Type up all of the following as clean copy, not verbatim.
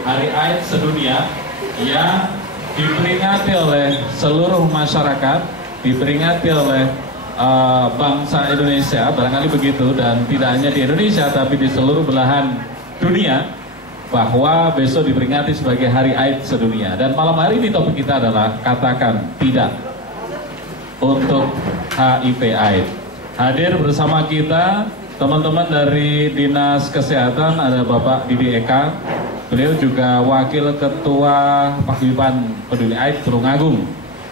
Hari AIDS sedunia yang diperingati oleh seluruh masyarakat, diperingati oleh bangsa Indonesia, barangkali begitu, dan tidak hanya di Indonesia tapi di seluruh belahan dunia, bahwa besok diperingati sebagai Hari AIDS sedunia. Dan malam hari ini topik kita adalah katakan tidak untuk HIV/AIDS. Hadir bersama kita teman-teman dari Dinas Kesehatan, ada Bapak Didi Eka, beliau juga Wakil Ketua Paguyuban Peduli AIDS Tulungagung.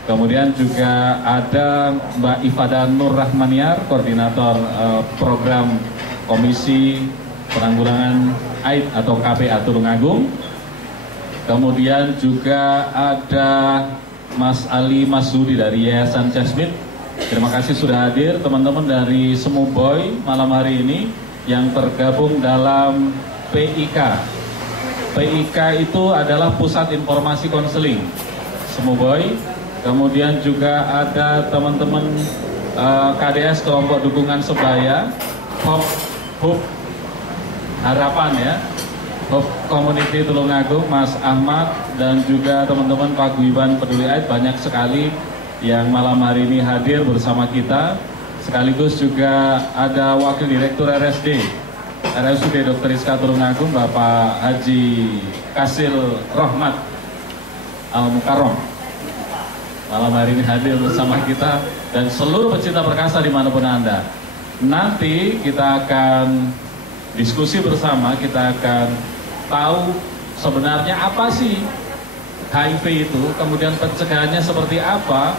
Kemudian juga ada Mbak Ifada Nur Rahmaniar, Koordinator Program Komisi Penanggulangan AIDS atau KPA Tulungagung. Kemudian juga ada Mas Ali Masudi dari Yayasan Chesmit. Terima kasih sudah hadir teman-teman dari Semuboy malam hari ini yang tergabung dalam PIK. PIK itu adalah Pusat Informasi Konseling Semuboy. Kemudian juga ada teman-teman KDS Kelompok Dukungan Sebaya, HOP Harapan ya, HOP Community Tulungagung, Mas Ahmad, dan juga teman-teman Paguyuban Peduli AIDS, banyak sekali yang malam hari ini hadir bersama kita. Sekaligus juga ada Wakil Direktur RSUD Dr. Rizka Tulungagung, Bapak Haji Kasil Rahmat Al-Mukarrom, malam hari ini hadir bersama kita, dan seluruh pecinta perkasa dimanapun Anda. Nanti kita akan diskusi bersama, kita akan tahu sebenarnya apa sih HIV itu, kemudian pencegahannya seperti apa,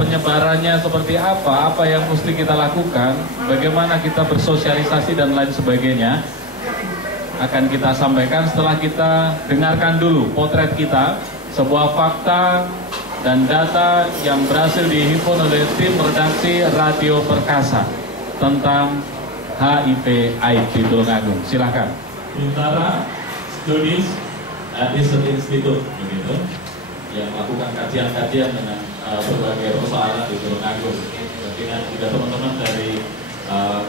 penyebarannya seperti apa yang mesti kita lakukan, bagaimana kita bersosialisasi dan lain sebagainya, akan kita sampaikan setelah kita dengarkan dulu potret kita, sebuah fakta dan data yang berhasil dihimpun oleh tim redaksi Radio Perkasa tentang HIV/AIDS di Tulungagung. Silakan. Bintara Studies Research Institute begitu, yang melakukan kajian-kajian dengan berbagai persoalan di Tulungagung. Dengan juga teman-teman dari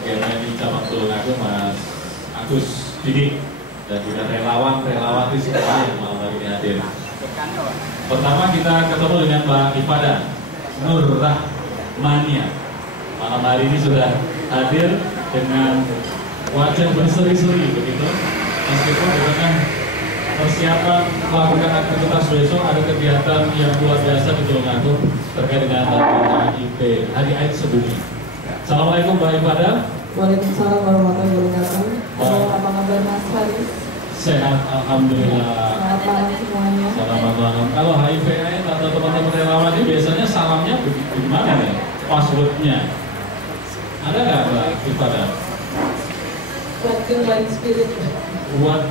GMI Cabang Tulungagung, Mas Agus Didi, dan juga relawan-relawan di semua yang malam hari ini hadir. Pertama kita ketemu dengan Mbak Ifada Nur Rahmaniar. Malam hari ini sudah hadir dengan wajah berseri-seri begitu. Meskipun di tengah persiapan melakukan aktivitas besok, ada kegiatan yang luar biasa di Tulungagung terkait dengan HIV, Hari AIDS sedunia. Assalamualaikum Mbak Ifada. Waalaikumsalam warahmatullahi wabarakatuh. Apa kabar Mas Haris? Sehat, alhamdulillah. Selamat malam semuanya. Selamat malam. Kalau HIV/AIDS atau teman-teman relawan ini biasanya salamnya bagaimana ya? Passwordnya ada nggak Mbak Ifada? One Team One Spirit. One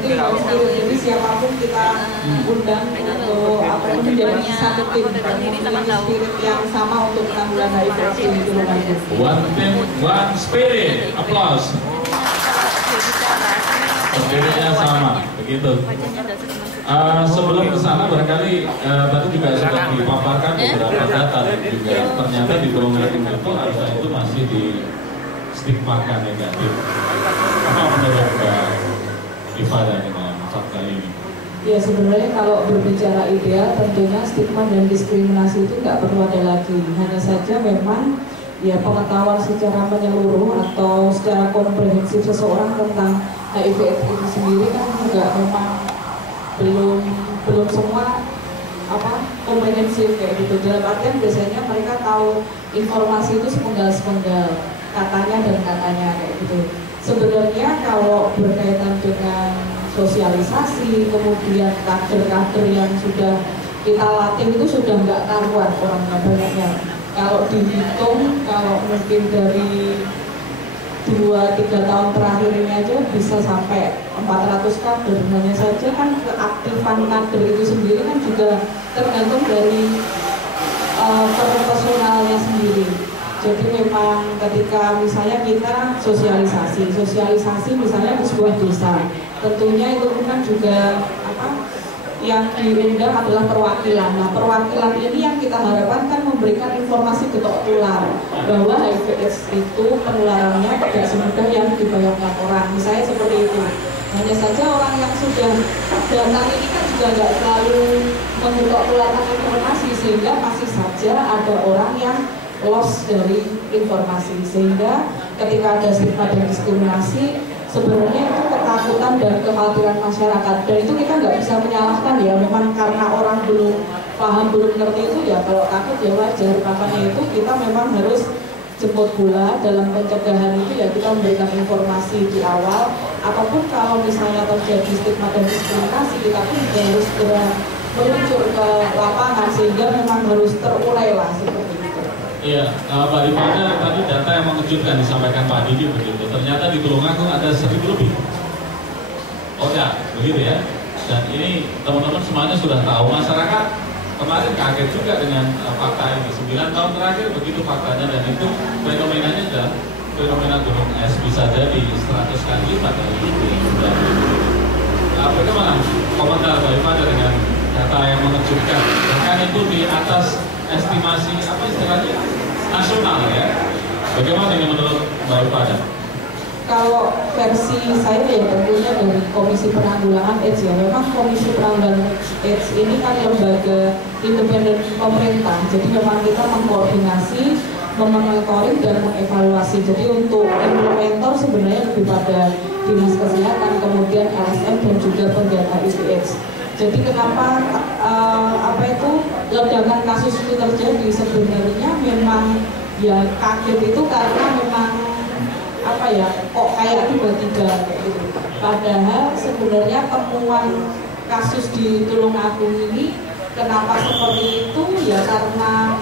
Team One Spirit. Jadi siapapun kita undang untuk menjadi satu tim, memiliki spirit yang sama untuk penanggulangan HIV di Tulungagung. One Team One Spirit. Applause. Spiritnya sama, begitu. Sebelum ke sana barangkali tadi juga sudah dipaparkan beberapa data, dan juga ternyata di Tulungagung itu angka itu masih di stigmakan negatif. Apa menurut Mbak Ifada dengan fakta ini? Ya sebenarnya kalau berbicara ideal, tentunya stigma dan diskriminasi itu nggak perlu ada lagi. Hanya saja memang ya pengetahuan secara menyeluruh atau secara komprehensif seseorang tentang HIV itu sendiri kan juga memang belum semua komprehensif kayak gitu. Dalam artian biasanya mereka tahu informasi itu sepenggal-sepenggal, katanya dan katanya kayak gitu. Sebenarnya kalau berkaitan dengan sosialisasi, kemudian kader-kader yang sudah kita latih itu sudah nggak karuan orangnya banyaknya. Kalau dihitung, kalau mungkin dari 2-3 tahun terakhir ini aja bisa sampai 400 kader. Hanya saja kan keaktifan kader itu sendiri kan juga tergantung dari profesionalnya sendiri. Jadi memang ketika misalnya kita sosialisasi misalnya di sebuah desa, tentunya itu kan juga yang diundang adalah perwakilan. Nah, perwakilan ini yang kita harapkan kan memberikan informasi getok tular bahwa HIV/AIDS itu penularannya tidak semudah yang dibayangkan orang. Misalnya seperti itu. Hanya saja orang yang sudah datang ini kan juga nggak selalu mengeluarkan informasi, sehingga masih saja ada orang yang loss dari informasi, sehingga ketika ada stigma dan diskriminasi sebenarnya itu ketakutan dan kekhawatiran masyarakat, dan itu kita nggak bisa menyalahkan ya, memang karena orang belum paham, belum ngerti itu ya, kalau takut ya wajar. Makanya itu kita memang harus jemput bola dalam pencegahan itu ya, kita memberikan informasi di awal, ataupun kalau misalnya terjadi stigma dan diskriminasi, kita pun juga harus segera meluncur ke lapangan, sehingga memang harus terurai lah seperti itu. Iya, Mbak Rifana, tadi data yang mengejutkan disampaikan Pak Didi begitu. Ternyata di Tulungagung ada 1.000 lebih. Oh ya, begitu ya. Dan ini teman-teman semuanya sudah tahu, masyarakat kemarin kaget juga dengan fakta ini. 9 tahun terakhir begitu faktanya, dan itu fenomenanya adalah fenomena gunung es bisa jadi 100 kali lipat dari itu yang sudah. Bagaimana komentar Mbak Rifana dengan data yang mengejutkan? Bahkan itu di atas estimasi apa istilahnya nasional ya. Bagaimana ini menurut Mbak Rifana? Kalau versi saya ya tentunya dari Komisi Penanggulangan AIDS ya, memang Komisi Penanggulangan AIDS ini kan lembaga independen pemerintah, jadi memang kita mengkoordinasi, memonitoring dan mengevaluasi. Jadi untuk implementer sebenarnya lebih pada Dinas Kesehatan, kemudian LSM dan juga penggiat HIV/AIDS. Jadi kenapa ledakan kasus itu terjadi, sebenarnya memang ya kaget itu karena memang kok kayak tiba-tiba gitu. Padahal sebenarnya temuan kasus di Tulungagung ini kenapa seperti itu ya, karena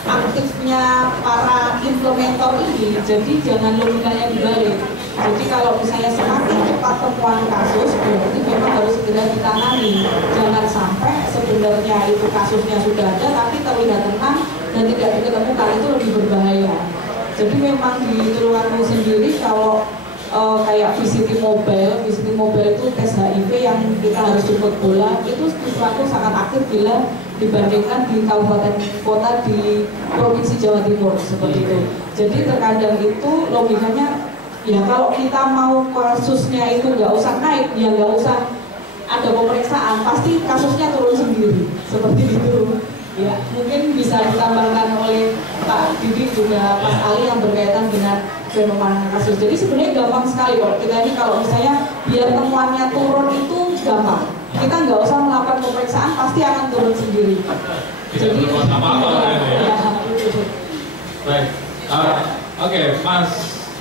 aktifnya para implementer ini. Jadi jangan logikanya dibalik. Jadi kalau misalnya semakin cepat temuan kasus, berarti memang harus segera ditangani. Jangan sampai sebenarnya itu kasusnya sudah ada tapi terlihat tenang dan tidak diketemukan, itu lebih berbahaya. Jadi memang di Tulungagung sendiri kalau kayak VCT mobile itu tes HIV yang kita harus jemput bola, itu sesuatu sangat aktif bila dibandingkan di kabupaten kota di Provinsi Jawa Timur seperti itu. Jadi terkadang itu logikanya ya, kalau kita mau kasusnya itu nggak usah naik, ya nggak usah ada pemeriksaan, pasti kasusnya turun sendiri seperti itu. Ya, mungkin bisa ditambahkan oleh Pak Didi juga Mas Ali yang berkaitan dengan fenomena kasus. Jadi sebenarnya gampang sekali kok. Kita ini kalau misalnya biar temuannya turun itu gampang. Kita nggak usah melakukan pemeriksaan, pasti akan turun sendiri. Jadi baik. Oke, Mas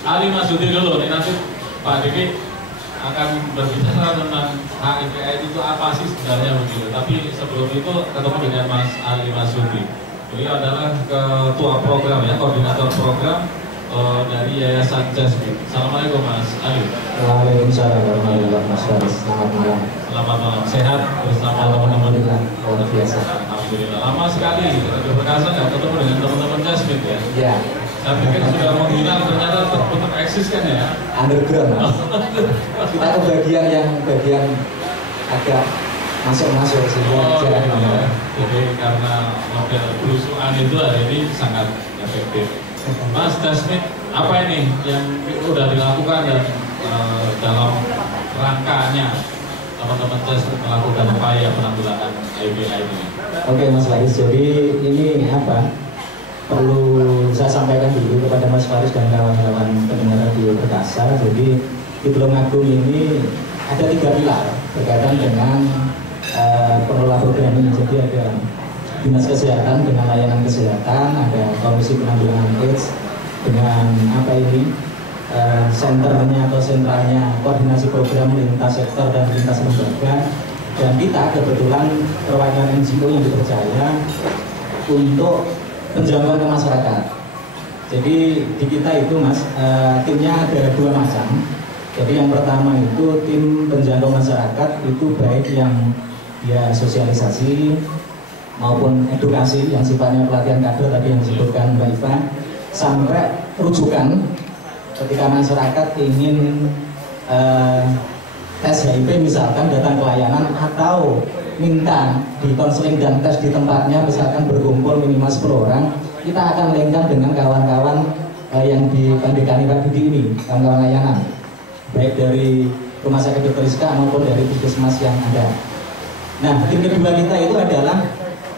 Ali, Mas Yudi dulu. Nih nanti Pak Didi akan berbicara tentang HIV/AIDS itu apa sih sebenarnya begitu. Tapi sebelum itu ketemu dengan Mas Ali Masyudi. Beliau adalah ketua program ya, koordinator program dari Yayasan Jasmine. Assalamualaikum Mas Ali. Waalaikumsalam warahmatullahi wabarakatuh. Selamat malam. Selamat malam. Sehat bersama teman-teman. Luar biasa. Alhamdulillah. Lama sekali Radio Perkasa nggak ketemu dengan teman-teman Jasmine ya. Ya. Saya pikir sudah menghilang, ternyata tetap eksis kan ya. Underground. Kita ke bagian agak masuk sehingga ya. Jadi karena model belusuan itu hari ini sangat efektif. Mas Jasmine, apa ini yang sudah dilakukan dan dalam rangkanya teman-teman Jasmine melakukan upaya penanggulangan HIV/AIDS ini? Oke Mas Faris, jadi ini perlu saya sampaikan dulu kepada Mas Faris dan kawan-kawan pendengar Radio Perkasa. Jadi di Tulungagung ini ada 3 pilar berkaitan dengan pengelola program ini. Jadi ada Dinas Kesehatan dengan layanan kesehatan, ada Komisi Penanggulangan AIDS dengan senternya atau sentralnya koordinasi program lintas sektor dan lintas lembaga, dan kita kebetulan perwakilan NGO yang dipercaya untuk penjangkauan ke masyarakat. Jadi di kita itu Mas, timnya ada 2 macam. Jadi yang pertama itu tim penjangkau masyarakat, itu baik yang ya sosialisasi maupun edukasi yang sifatnya pelatihan kader tadi yang disebutkan Mbak Iva, sampai rujukan ketika masyarakat ingin tes HIV misalkan datang ke layanan atau minta di konseling dan tes di tempatnya, misalkan berkumpul minimal 10 orang, kita akan linkkan dengan kawan-kawan yang dipandekani Pak Didi ini, kawan-kawan layanan, baik dari rumah sakit Dr. Rizka maupun dari puskesmas yang ada. Nah, tim kedua kita itu adalah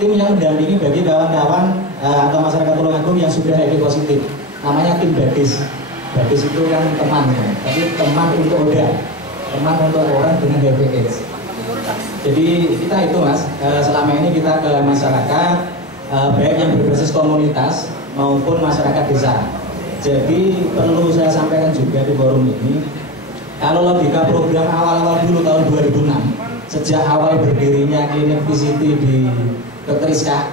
tim yang mendampingi bagi kawan-kawan atau masyarakat Tulungagung yang sudah HIV positif. Namanya tim BADIS. BADIS itu kan teman, tapi teman untuk ODA, teman untuk orang dengan HIV/AIDS. Jadi kita itu Mas, selama ini kita ke masyarakat, baik yang berbasis komunitas maupun masyarakat desa. Jadi perlu saya sampaikan juga di forum ini, kalau logika program awal-awal dulu tahun 2006, sejak awal berdirinya klinik VCT di Dr. Rizka,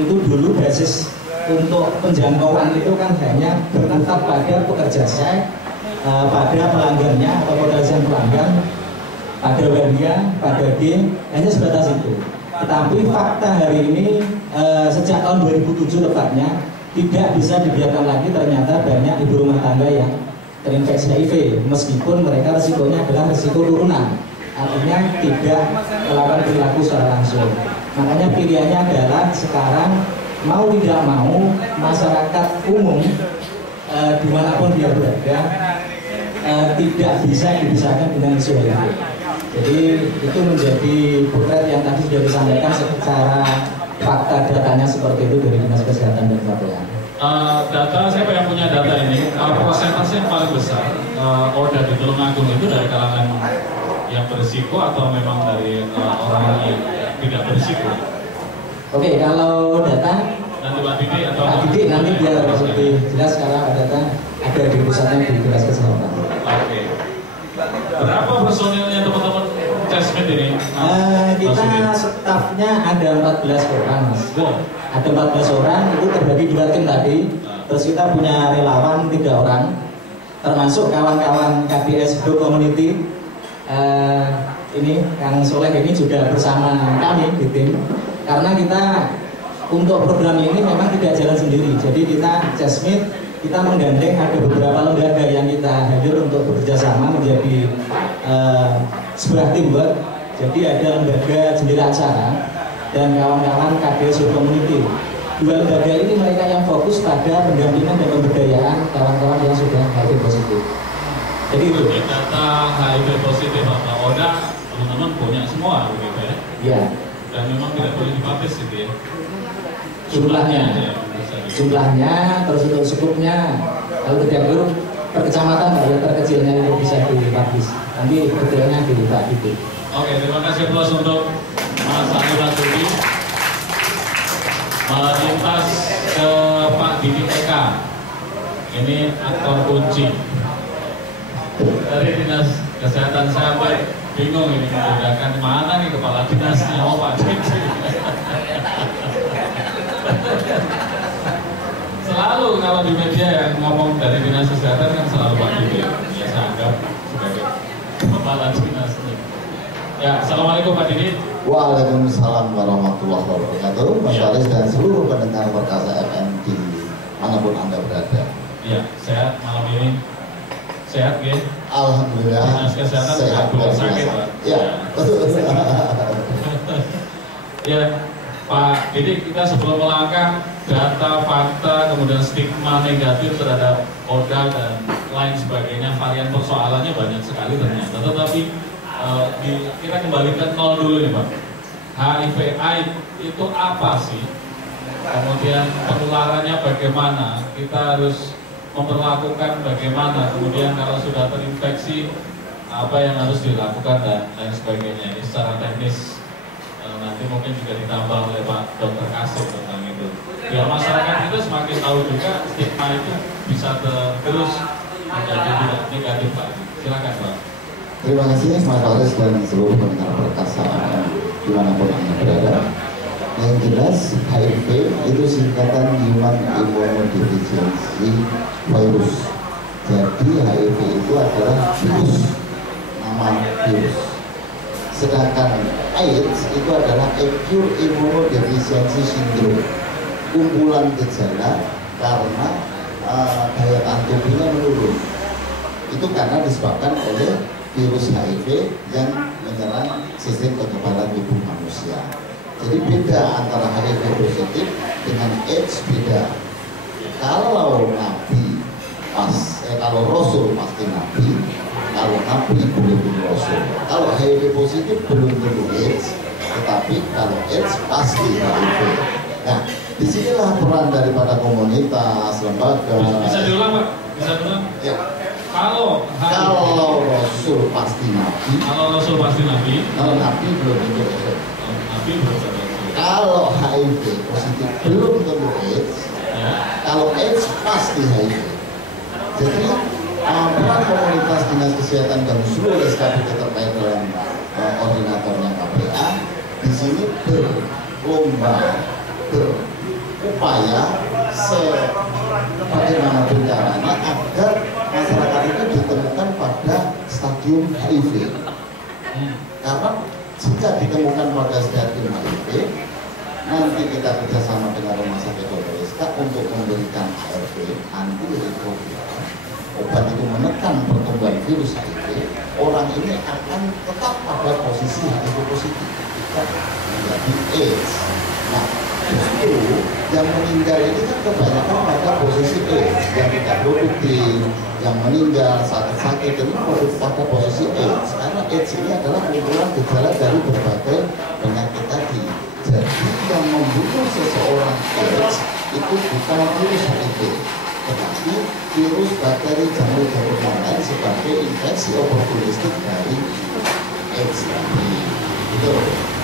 itu dulu basis untuk penjangkauan itu kan hanya berkutat pada pekerja seks, pada pelanggannya atau potensial pelanggan, pada waria, pada G, hanya sebatas itu. Tetapi fakta hari ini sejak tahun 2007 tepatnya tidak bisa dibiarkan lagi, ternyata banyak ibu rumah tangga yang terinfeksi HIV meskipun mereka resikonya adalah resiko turunan, artinya tidak melakukan perilaku secara langsung. Makanya pilihannya adalah sekarang mau tidak mau masyarakat umum dimanapun dia berada tidak bisa dipisahkan dengan isu HIV. Jadi itu menjadi potret yang tadi sudah disampaikan secara fakta datanya seperti itu dari Dinas Kesehatan dan Kepala. Data, siapa yang punya data ini? Persentase yang paling besar ODA di Tulungagung itu dari kalangan yang berisiko atau memang dari orang yang tidak berisiko? Oke, kalau data nanti Pak Didi atau Pak Didi nanti biar lebih jelas kalau data ada di pusatnya di Dinas Kesehatan. Oke. Berapa personilnya teman-teman Jasmine ini? Kita stafnya ada 14 orang Mas. Ada 14 orang, itu terbagi 2 tim tadi. Terus kita punya relawan 3 orang, termasuk kawan-kawan KBS Group Community. Ini Kang Soleh ini juga bersama kami di tim. Karena kita untuk program ini memang tidak jalan sendiri. Jadi kita Jasmine, kita menggandeng ada beberapa lembaga yang kita hadir untuk bekerja sama menjadi sebuah teamwork. Jadi ada lembaga jendela acara dan kawan-kawan KBS Community. 2 lembaga ini mereka yang fokus pada pendampingan dan pemberdayaan kawan-kawan yang sudah HIV positif. Jadi itu. Data HIV positif atau ODA teman-teman punya semua begitu ya? Iya. Dan memang tidak boleh dipublish gitu ya? Jumlahnya, terus untuk skupnya, kalau tidak perlu per kecamatan kalau terkecilnya itu bisa dipublish. Nanti detailnya di Pak Didi. Oke, terima kasih plus untuk Mas Anur Rasudi. Melintas ke Pak Didi Eka. Ini aktor kunci dari Dinas Kesehatan. Saya bingung ini membedakan mana nih kepala dinasnya. Oh Pak Didi. Selalu kalau di media yang ngomong dari Dinas Kesehatan kan selalu Pak Didi. Ya saya anggap sebagai kepala dinasnya. Ya, assalamualaikum Pak Didi. Waalaikumsalam warahmatullahi wabarakatuh. Mas Faris dan seluruh pendengar Perkasa FM di manapun Anda berada. Iya, sehat malam ini. Sehat ya? Alhamdulillah. Dinas Kesehatan sehat bukan sakit Pak. Ya, betul. Ya, Pak Didi, kita sebelum melangkah data, fakta, kemudian stigma negatif terhadap ODA dan lain sebagainya, varian persoalannya banyak sekali ternyata. Tetapi kita kembalikan nol dulu nih Pak. HIV/AIDS itu apa sih? Kemudian penularannya bagaimana? Kita harus memperlakukan bagaimana? Kemudian kalau sudah terinfeksi apa yang harus dilakukan dan lain sebagainya. Ini secara teknis nanti mungkin juga ditambah oleh Pak Dr. Kasim tentang itu. Biar masyarakat itu semakin tahu juga stigma itu bisa terus menjadi tidak negatif Pak. Silakan Pak. Terima kasih Mas Faris dan seluruh pendengar Perkasa dimanapun Anda berada. Yang jelas HIV itu singkatan Human Immunodeficiency Virus. Jadi HIV itu adalah virus, nama virus. Sedangkan AIDS itu adalah Acute Immunodeficiency Syndrome, kumpulan gejala karena daya tahan tubuhnya menurun. Itu karena disebabkan oleh virus HIV yang menyerang sistem kekebalan tubuh manusia. Jadi beda antara HIV positif dengan AIDS, beda. Kalau Nabi kalau Rasul pasti Nabi, kalau Nabi belum tentu Rasul. Kalau HIV positif belum tentu AIDS, tetapi kalau AIDS pasti HIV. Nah, disinilah peran daripada komunitas, lembaga. Bisa diulang Pak? Bisa diulang? Ya. Kalau Rasul pasti Nabi. Kalau Rasul pasti Nabi. Kalau Nabi belum tentu Rasul. Nabi belum tentu Rasul. Kalau HIV positif belum tentu AIDS. Ya. Kalau AIDS pasti HIV. Jadi peran komunitas dinas kesehatan dan seluruh SKPD terkait dalam koordinatornya KPA di sini berlomba berupaya sebagaimanapun caranya agar masyarakat itu ditemukan pada stadium HIV. Karena jika ditemukan pada stadium HIV, nanti kita kerjasama dengan rumah sakit Dr. untuk memberikan ARV antiretroviral. Obat itu menekan pertumbuhan virus HIV, orang ini akan tetap pada posisi HIV positif, tidak menjadi AIDS. Nah, justru yang meninggal ini kan kebanyakan pada posisi AIDS, yang tidak produktif, yang meninggal sakit-sakit ini pada posisi AIDS. Karena AIDS ini adalah kumpulan gejala dari berbagai penyakit tadi. Jadi yang membunuh seseorang AIDS itu bukan virus HIV, tetapi virus bakteri jamur-jamur yang lain sebagai infeksi oportunistik dari AIDS tadi. Gitu.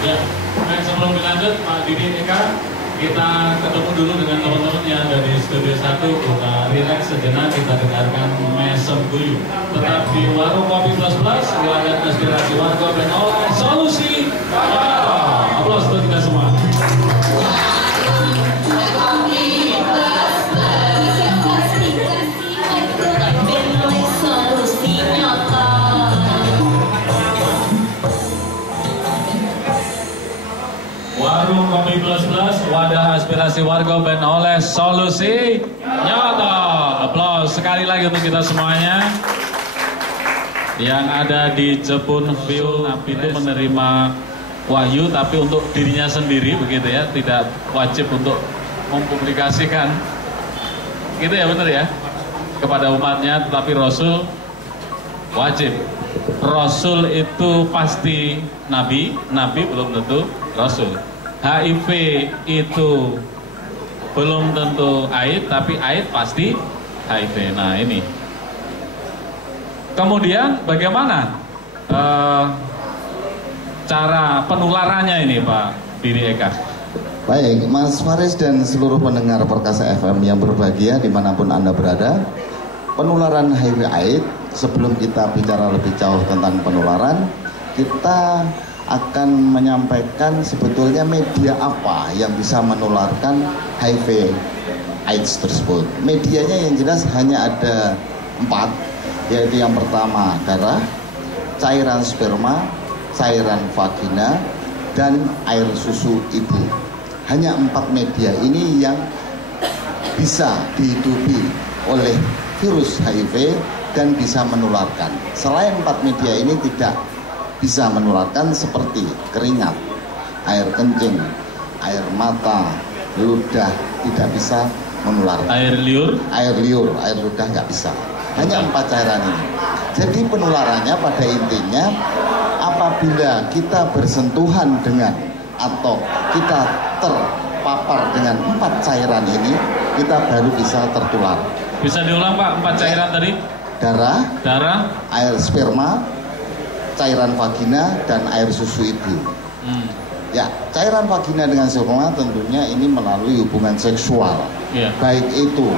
Ya, baik, sebelum dilanjut Pak Didi Eka, kita ketemu dulu dengan teman-teman yang ada di studio 1. Kita relax sejenak, kita dengarkan Mesem Guyu. Tetap di Warung Kopi Plus Plus, wadah inspirasi warga dan oleh solusi. Aplaus untuk kita semua. Warung Kopi Plus Plus, wadah aspirasi warga ben oleh solusi nyata. Aplaus sekali lagi untuk kita semuanya yang ada di Jepun View. Nabi itu menerima wahyu tapi untuk dirinya sendiri begitu ya, tidak wajib untuk mempublikasikan gitu ya, benar ya, kepada umatnya, tetapi Rasul wajib. Rasul itu pasti Nabi, Nabi belum tentu Rasul. HIV itu belum tentu AIDS, tapi AIDS pasti HIV. Nah ini. Kemudian bagaimana cara penularannya ini Pak Didi Eka? Baik, Mas Faris dan seluruh pendengar Perkasa FM yang berbahagia dimanapun Anda berada. Penularan HIV/AIDS, sebelum kita bicara lebih jauh tentang penularan, kita akan menyampaikan sebetulnya media apa yang bisa menularkan HIV/AIDS tersebut. Medianya yang jelas hanya ada 4, yaitu yang pertama darah, cairan sperma, cairan vagina, dan air susu ibu. Hanya 4 media ini yang bisa dihidupi oleh virus HIV dan bisa menularkan. Selain 4 media ini tidak bisa menularkan seperti keringat, air kencing, air mata, ludah, tidak bisa menularkan. Air liur, air ludah nggak bisa. Hanya 4 cairan ini. Jadi penularannya pada intinya apabila kita bersentuhan dengan atau kita terpapar dengan 4 cairan ini, kita baru bisa tertular. bisa diulang Pak, 4 cairan tadi? Darah, air sperma, cairan vagina, dan air susu ibu. Ya, cairan vagina dengan sperma tentunya ini melalui hubungan seksual, baik itu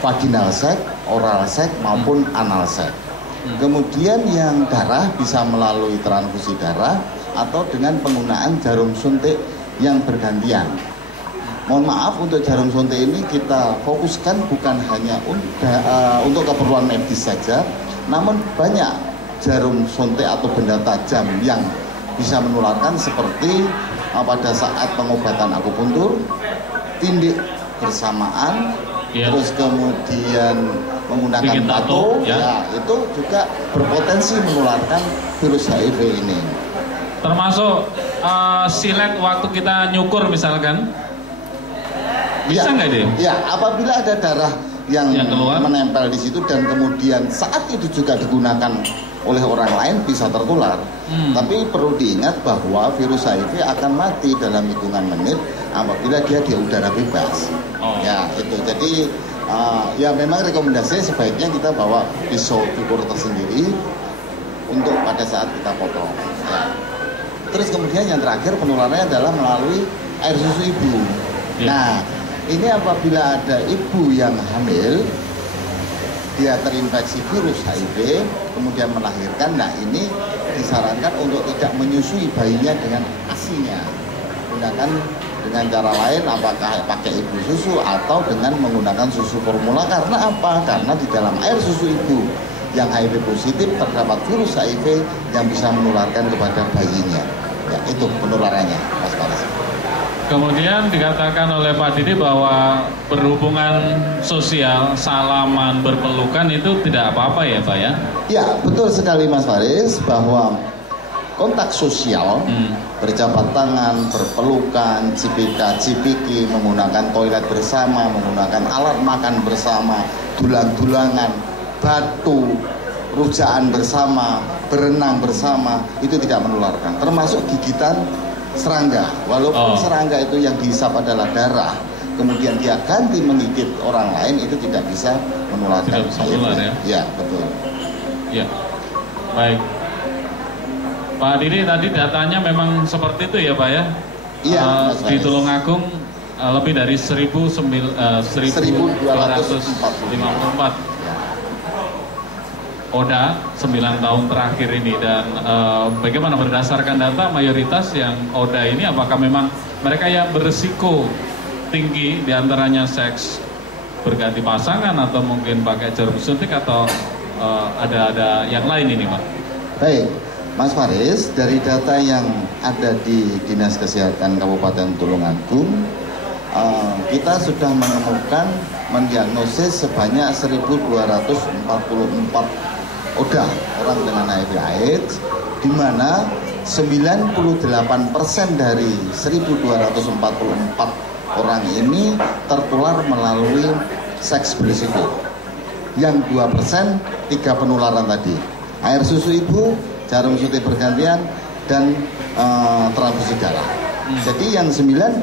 vaginal seks, oral seks maupun anal seks. Kemudian yang darah bisa melalui transfusi darah atau dengan penggunaan jarum suntik yang bergantian. Mohon maaf, untuk jarum suntik ini kita fokuskan bukan hanya untuk keperluan medis saja, namun banyak jarum suntik atau benda tajam yang bisa menularkan seperti pada saat pengobatan akupuntur, tindik bersamaan, terus kemudian menggunakan tato, ya itu juga berpotensi menularkan virus HIV ini. Termasuk silet waktu kita nyukur misalkan, bisa nggak deh? Ya, apabila ada darah yang keluar, menempel di situ dan kemudian saat itu juga digunakan oleh orang lain bisa tertular. Tapi perlu diingat bahwa virus HIV akan mati dalam hitungan menit apabila dia di udara bebas. Ya itu. Jadi ya memang rekomendasinya sebaiknya kita bawa pisau cukur tersendiri untuk pada saat kita potong. Ya. Terus kemudian yang terakhir penularannya adalah melalui air susu ibu. Nah ini apabila ada ibu yang hamil, dia terinfeksi virus HIV, kemudian melahirkan, nah ini disarankan untuk tidak menyusui bayinya dengan ASI-nya. Gunakan dengan cara lain, apakah pakai ibu susu atau dengan menggunakan susu formula. Karena apa? Karena di dalam air susu ibu yang HIV positif terdapat virus HIV yang bisa menularkan kepada bayinya. Ya, itu penularannya, Mas Faris. Kemudian dikatakan oleh Pak Didi bahwa berhubungan sosial, salaman, berpelukan itu tidak apa-apa ya Pak ya? Ya betul sekali Mas Faris, bahwa kontak sosial, berjabat tangan, berpelukan, cipika-cipiki, menggunakan toilet bersama, menggunakan alat makan bersama, dulang-dulangan, batu, rujaan bersama, berenang bersama, itu tidak menularkan, termasuk gigitan serangga. Walaupun serangga itu yang dihisap adalah darah, kemudian dia ganti menggigit orang lain, itu tidak bisa menularkan. Tidak bisa menular ya? Ya betul. Ya, baik. Pak Didi tadi datanya memang seperti itu ya Pak ya? Iya. Di Tulungagung lebih dari 1254 ODA 9 tahun terakhir ini, dan bagaimana berdasarkan data mayoritas yang ODA ini apakah memang mereka yang berisiko tinggi, diantaranya seks berganti pasangan atau mungkin pakai jarum suntik atau ada yang lain ini Pak? Baik, Mas Faris, dari data yang ada di Dinas Kesehatan Kabupaten Tulungagung, kita sudah menemukan mendiagnosis sebanyak 1.244 ODA, orang dengan HIV/AIDS, di mana 98% dari 1.244 orang ini tertular melalui seks berisiko. Yang 2% 3 penularan tadi, air susu ibu, jarum suntik bergantian, dan transfusi darah. Jadi yang 98%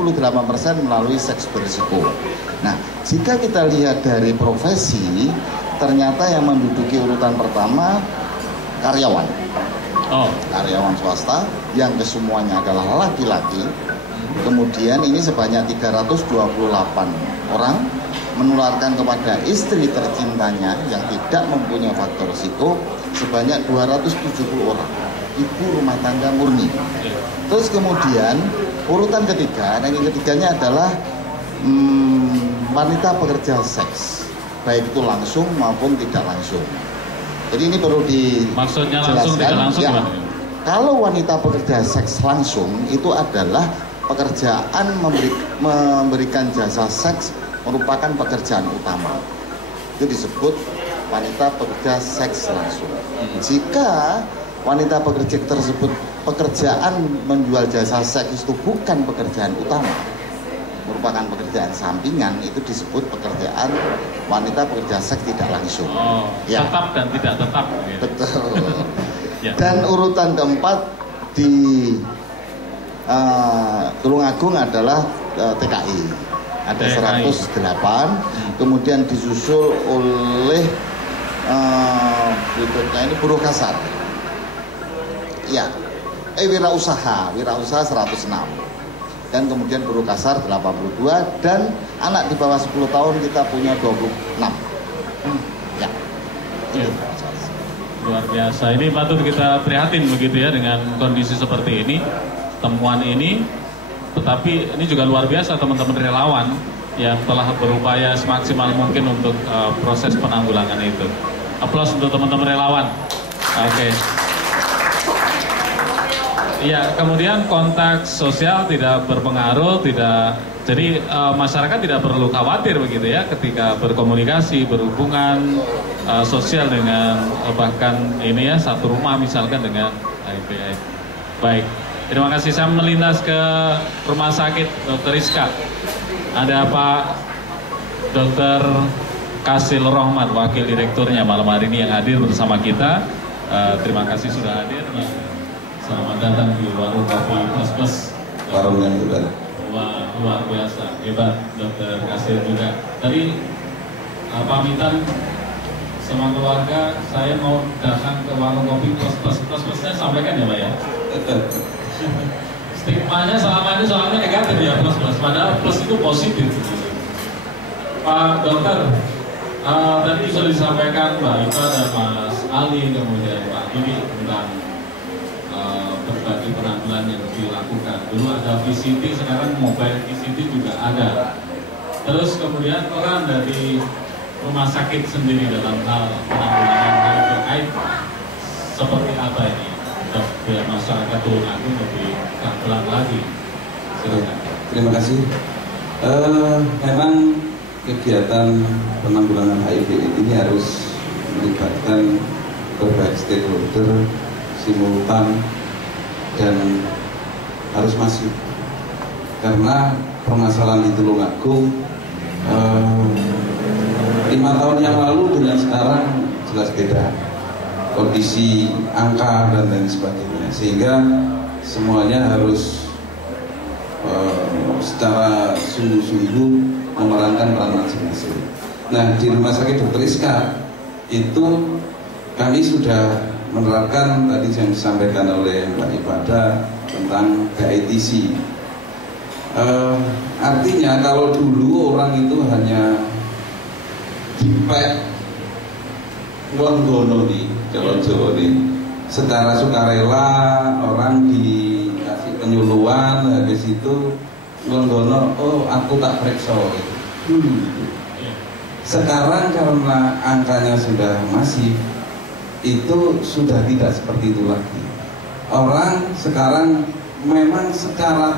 melalui seks berisiko. Nah, jika kita lihat dari profesi, ternyata yang menduduki urutan pertama karyawan. Karyawan swasta yang kesemuanya adalah laki-laki. Kemudian ini sebanyak 328 orang menularkan kepada istri tercintanya yang tidak mempunyai faktor risiko sebanyak 270 orang. Ibu rumah tangga murni. Terus kemudian urutan ketiga, ranking ketiganya adalah wanita pekerja seks, baik itu langsung maupun tidak langsung. Jadi ini perlu maksudnya langsung tidak langsung ya, gimana? Kalau wanita pekerja seks langsung itu adalah pekerjaan memberikan jasa seks merupakan pekerjaan utama. Itu disebut wanita pekerja seks langsung. Jika wanita pekerja tersebut pekerjaan menjual jasa seks itu bukan pekerjaan utama, merupakan pekerjaan sampingan, itu disebut pekerjaan wanita pekerja seks tidak langsung. Ya. Tetap dan tidak tetap. Gitu. Betul. Ya. Dan urutan keempat di Tulungagung adalah TKI. Ada TKI. 108, kemudian disusul oleh berikutnya ini buruh kasar. Ya, wirausaha 106. Dan kemudian buruh kasar 82, dan anak di bawah 10 tahun kita punya 26. Ya. Luar biasa. Ini patut kita prihatin begitu ya dengan kondisi seperti ini, temuan ini. Tetapi ini juga luar biasa teman-teman relawan yang telah berupaya semaksimal mungkin untuk proses penanggulangan itu. Aplaus untuk teman-teman relawan. Oke. Ya, kemudian kontak sosial tidak berpengaruh, jadi masyarakat tidak perlu khawatir begitu ya ketika berkomunikasi, berhubungan sosial dengan bahkan ini ya satu rumah misalkan dengan HIV. Baik, terima kasih. Saya melintas ke Rumah Sakit Dr. Rizka. Ada Pak Dr. Kasil Rohmat, Wakil Direkturnya malam hari ini yang hadir bersama kita. Terima kasih sudah hadir. Selamat datang di Warung Kopi Plus Plus. Warung yang hebat. Wah, luar biasa, hebat Dokter Kasir juga. Tadi pamitan sama keluarga, saya mau datang ke Warung Kopi Plus Plus. Plus Plusnya sampaikan ya Pak ya. Stigmanya selama ini soalnya negatif ya Plus Plus, padahal plus itu positif. Pak Dokter, tadi sudah disampaikan Mbak Iva dan Mas Ali, kemudian Pak Didi tentang berbagai penanggulangan yang dilakukan. Dulu ada VCT, sekarang mobile VCT juga ada. Terus kemudian peran dari rumah sakit sendiri dalam hal penanggulangan HIV/AIDS seperti apa ini? Untuk biar masyarakat Tulungagung lebih pelan lagi. Silakan. Terima kasih. Memang kegiatan penanggulangan HIV ini harus melibatkan berbagai stakeholder simultan dan harus masif, karena permasalahan di Tulungagung 5 tahun yang lalu dengan sekarang jelas beda kondisi, angka dan lain sebagainya, sehingga semuanya harus secara sungguh-sungguh memerankan peran masing-masing. Nah, di Rumah Sakit Dr. Iska itu kami sudah menerapkan tadi yang disampaikan oleh Mbak Ipada tentang KITC. Artinya kalau dulu orang itu hanya dipek ngonggono nih, kalau Jawa nih, secara sukarela orang dikasih penyuluhan, habis itu ngonggono, oh aku tak periksa dulu. Sekarang karena angkanya sudah masif, itu sudah tidak seperti itu lagi. Orang sekarang memang secara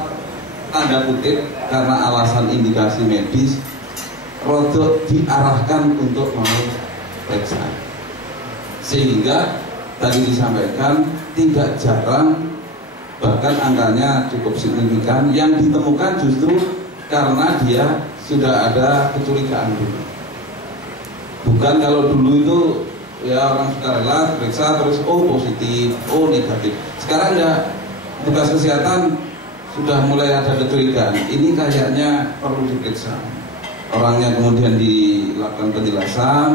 tanda kutip karena alasan indikasi medis rodok diarahkan untuk mau periksa, sehingga tadi disampaikan tidak jarang bahkan angkanya cukup signifikan yang ditemukan justru karena dia sudah ada kecurigaan dulu. Bukan kalau dulu itu ya orang sukarela periksa terus oh positif, oh negatif. Sekarang ya tugas kesehatan sudah mulai ada kecurigaan, ini kayaknya perlu diperiksa. Orangnya kemudian dilakukan penjelasan,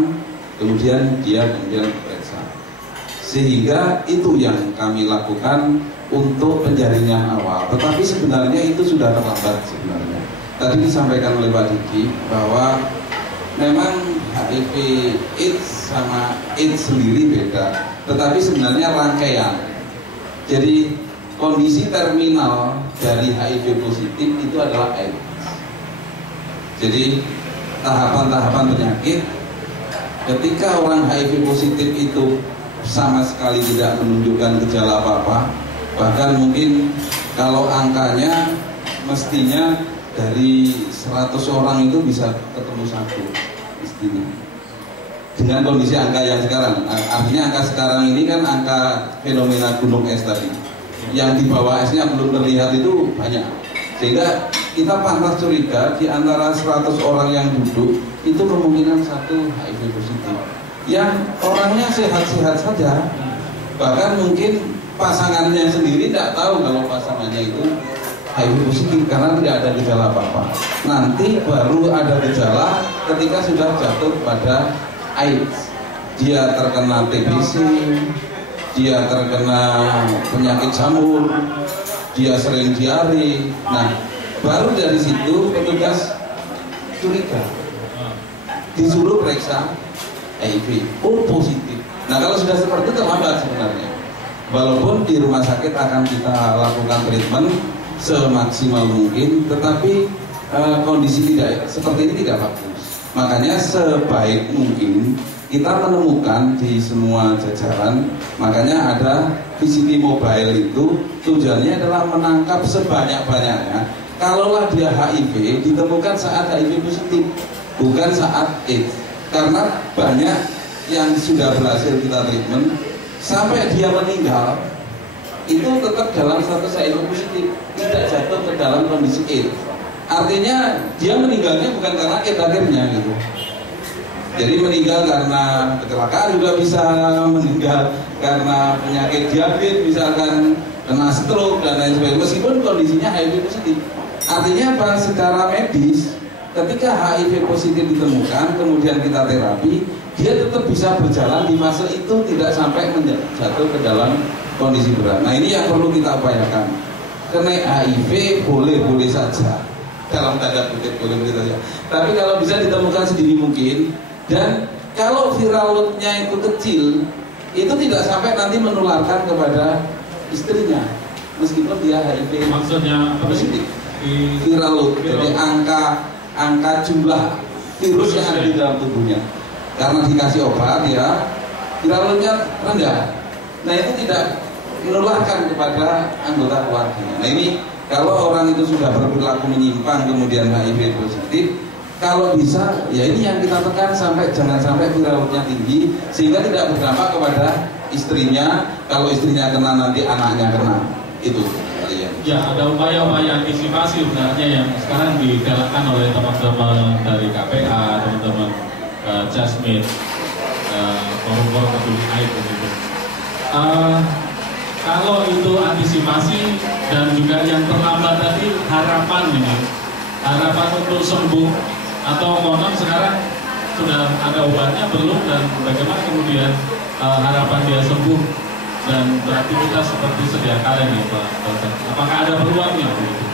kemudian dia diperiksa. Sehingga itu yang kami lakukan untuk penjaringan awal. Tetapi sebenarnya itu sudah terlambat sebenarnya. Tadi disampaikan oleh Pak Didi bahwa memang HIV AIDS sama AIDS sendiri beda, tetapi sebenarnya rangkaian. Jadi kondisi terminal dari HIV positif itu adalah AIDS. Jadi tahapan-tahapan penyakit ketika orang HIV positif itu sama sekali tidak menunjukkan gejala apa-apa, bahkan mungkin kalau angkanya mestinya dari 100 orang itu bisa ketemu 1 mestinya. Dengan kondisi angka yang sekarang, artinya angka sekarang ini kan angka fenomena gunung es tadi, yang di bawah esnya belum terlihat itu banyak, sehingga kita pantas curiga di antara 100 orang yang duduk itu kemungkinan 1 HIV positif, yang orangnya sehat-sehat saja, bahkan mungkin pasangannya sendiri tidak tahu kalau pasangannya itu HIV positif karena tidak ada gejala apa-apa. Nanti baru ada gejala ketika sudah jatuh pada AIDS. Dia terkena TBC, dia terkena penyakit jamur, dia sering diare. Nah, baru dari situ petugas curiga, disuruh periksa HIV, oh positif. Nah, kalau sudah seperti itu terlambat sebenarnya. Walaupun di rumah sakit akan kita lakukan treatment semaksimal mungkin, tetapi kondisi tidak seperti ini tidak bagus. Makanya sebaik mungkin kita menemukan di semua jajaran, makanya ada VCT mobile itu tujuannya adalah menangkap sebanyak-banyaknya. Kalaulah dia HIV ditemukan saat HIV positif, bukan saat AIDS. Karena banyak yang sudah berhasil kita treatment sampai dia meninggal itu tetap dalam status HIV positif, tidak jatuh ke dalam kondisi AIDS. Artinya dia meninggalnya bukan karena AIDS akhirnya gitu. Jadi meninggal karena kecelakaan juga bisa, meninggal karena penyakit diabetes, misalkan kena stroke dan lain sebagainya, meskipun kondisinya HIV positif. Artinya apa? Secara medis, ketika HIV positif ditemukan, kemudian kita terapi, dia tetap bisa berjalan di fase itu, tidak sampai jatuh ke dalam kondisi berat. Nah ini yang perlu kita upayakan. Kena HIV boleh-boleh saja, dalam tanda kutip boleh-boleh saja. Tapi kalau bisa ditemukan sedini mungkin, dan kalau viral load-nya itu kecil, itu tidak sampai nanti menularkan kepada istrinya, meskipun dia HIV Maksudnya positif. Viral load, jadi angka jumlah virus yang ada di dalam tubuhnya. Karena dikasih obat ya, viral load-nya rendah. Nah itu tidak menularkan kepada anggota keluarga. Nah ini kalau orang itu sudah berperilaku menyimpang kemudian HIV positif, kalau bisa ya ini yang kita tekan sampai jangan sampai viral load-nya tinggi sehingga tidak berdampak kepada istrinya. Kalau istrinya kena nanti anaknya kena. Itu kalian. Ya, ada upaya-upaya antisipasi sebenarnya yang sekarang digalakkan oleh teman-teman dari KPA, teman-teman Jasmine, forum-forum peduli AIDS begitu. Kalau itu antisipasi dan juga yang terlambat tadi harapan untuk sembuh atau konon sekarang sudah ada obatnya belum, dan bagaimana kemudian harapan dia sembuh dan beraktivitas seperti sedia kala nih Pak Dokter. Apakah ada peluangnya begitu?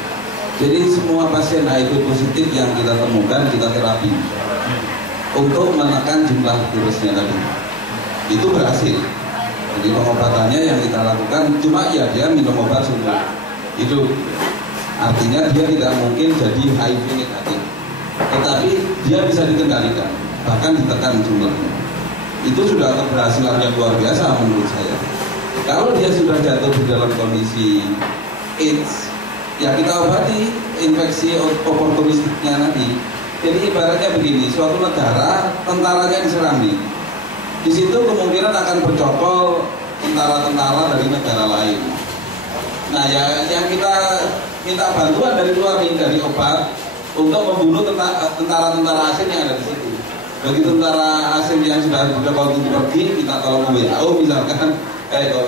Jadi semua pasien HIV positif yang kita temukan kita terapi untuk menekan jumlah virusnya tadi. Itu berhasil. Jadi pengobatannya yang kita lakukan cuma ya dia minum obat sembuh. Itu artinya dia tidak mungkin jadi HIV negatif. Tetapi dia bisa dikendalikan, bahkan ditekan jumlahnya. Itu sudah keberhasilan yang luar biasa menurut saya. Kalau dia sudah jatuh di dalam kondisi AIDS, ya kita obati infeksi oportunistiknya nanti. Jadi ibaratnya begini, suatu negara tentaranya diserang nih. Di situ kemungkinan akan bercokol tentara-tentara dari negara lain. Nah ya yang kita minta bantuan dari luar nih, dari obat untuk membunuh tentara-tentara asing yang ada di situ. Bagi tentara asing yang sudah bercokol itu pergi, kita tolong WHO misalkan, WHO,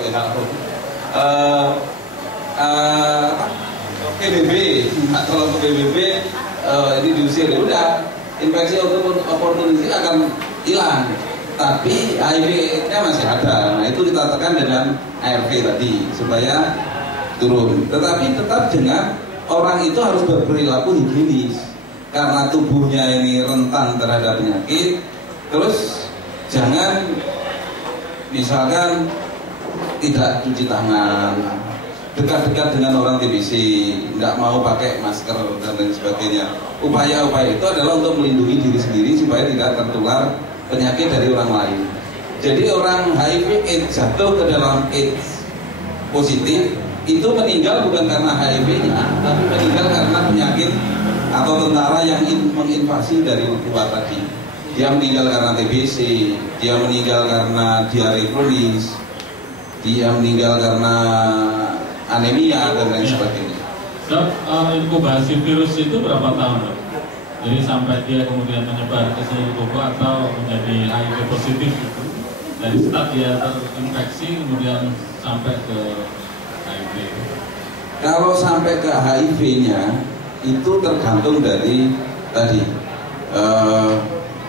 PBB, tolong ke PBB, ini diusir, ya udah, infeksi oportunistik akan hilang. Tapi HIV-nya masih ada. Nah itu kita tekan dengan ARV tadi supaya turun. Tetapi tetap dengan orang itu harus berperilaku higienis karena tubuhnya ini rentan terhadap penyakit. Terus jangan misalkan tidak cuci tangan, dekat-dekat dengan orang TBC, tidak mau pakai masker dan lain sebagainya. Upaya-upaya itu adalah untuk melindungi diri sendiri supaya tidak tertular penyakit dari orang lain. Jadi orang HIV AIDS jatuh ke dalam AIDS positif itu meninggal bukan karena HIV-nya, tapi meninggal karena penyakit atau tentara yang menginvasi dari luar tadi. Dia meninggal karena TBC, dia meninggal karena diare kronis, dia meninggal karena anemia dan lain sebagainya. Dok, inkubasi virus itu berapa tahun, Dok? Jadi sampai dia kemudian menyebar ke seluruh tubuh atau menjadi HIV positif gitu. Dari start dia terinfeksi kemudian sampai ke HIV. Kalau sampai ke HIV-nya itu tergantung dari tadi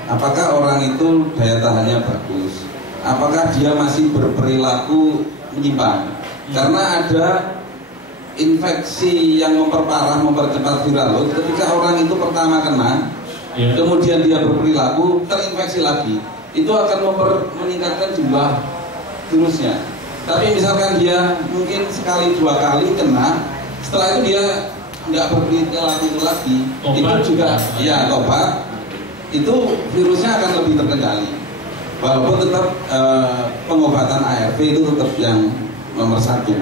apakah orang itu daya tahannya bagus, apakah dia masih berperilaku menyimpang. Karena ada infeksi yang memperparah, mempercepat viral load. Ketika orang itu pertama kena, kemudian dia berperilaku terinfeksi lagi, itu akan meningkatkan jumlah virusnya. Tapi misalkan dia mungkin sekali dua kali kena, setelah itu dia nggak berperilaku lagi, itu juga ya tobat, itu virusnya akan lebih terkendali. Walaupun tetap pengobatan ARV itu tetap yang nomor satu.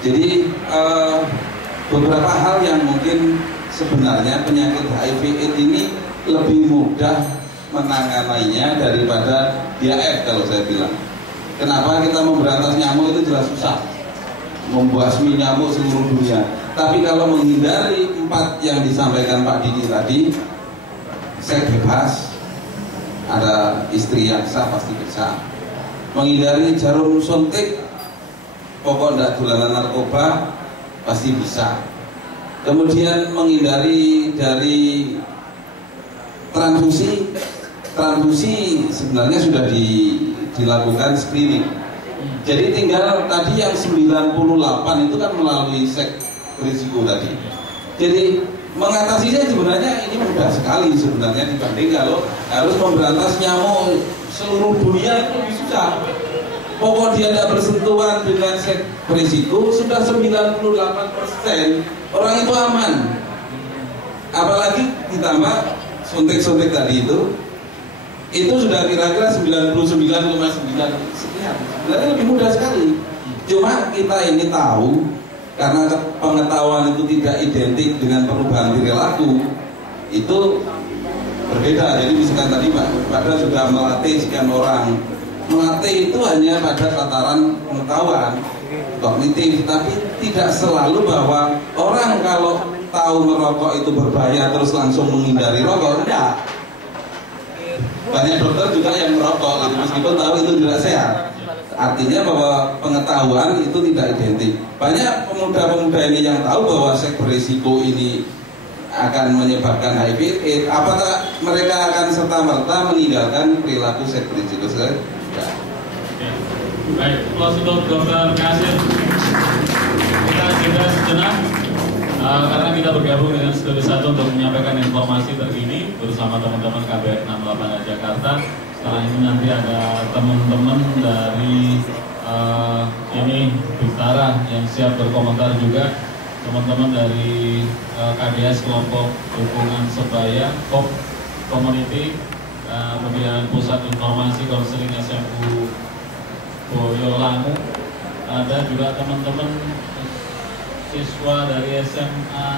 Jadi beberapa hal yang mungkin sebenarnya penyakit HIV/AIDS ini lebih mudah menanganinya daripada DAF kalau saya bilang. Kenapa kita memberantas nyamuk itu jelas susah, membasmi nyamuk seluruh dunia. Tapi kalau menghindari 4 yang disampaikan Pak Diki tadi, seks bebas, ada istri yang sah pasti bisa. Menghindari jarum suntik, pokok tidak dolanan narkoba pasti bisa. Kemudian menghindari dari transfusi sebenarnya sudah dilakukan screening. Jadi tinggal tadi yang 98 itu kan melalui cek risiko tadi. Jadi mengatasinya sebenarnya ini mudah sekali sebenarnya dibanding kalau harus memberantas nyamuk seluruh dunia itu lebih susah. Pokok dia tidak bersentuhan dengan cek risiko sudah 98% orang itu aman. Apalagi ditambah suntik-suntik tadi itu sudah kira-kira 99,9 sekian. Sebenarnya lebih mudah sekali. Cuma kita ini tahu karena pengetahuan itu tidak identik dengan perubahan perilaku, itu berbeda. Jadi misalkan tadi Pak Pada sudah melatih sekian orang, melatih itu hanya pada tataran pengetahuan kognitif, tapi tidak selalu bahwa orang kalau tahu merokok itu berbahaya terus langsung menghindari rokok. Tidak. Banyak dokter juga yang merokok gitu, meskipun tahu itu tidak sehat. Artinya bahwa pengetahuan itu tidak identik. Banyak pemuda-pemuda ini yang tahu bahwa seks berisiko ini akan menyebabkan HIV/AIDS. Apakah mereka akan serta-merta meninggalkan perilaku seks berisiko? Tidak. Baik, close untuk Dr. Kasim. Kita jeda sejenak karena kita bergabung dengan Studio 1 untuk menyampaikan informasi terkini bersama teman-teman KBR 68 Jakarta. Setelah ini nanti ada teman-teman dari ini Bintara yang siap berkomentar juga, teman-teman dari KDS kelompok dukungan sebaya KOP Community, kemudian Pusat Informasi Konseling SMU Boyolali, ada juga teman-teman siswa dari SMA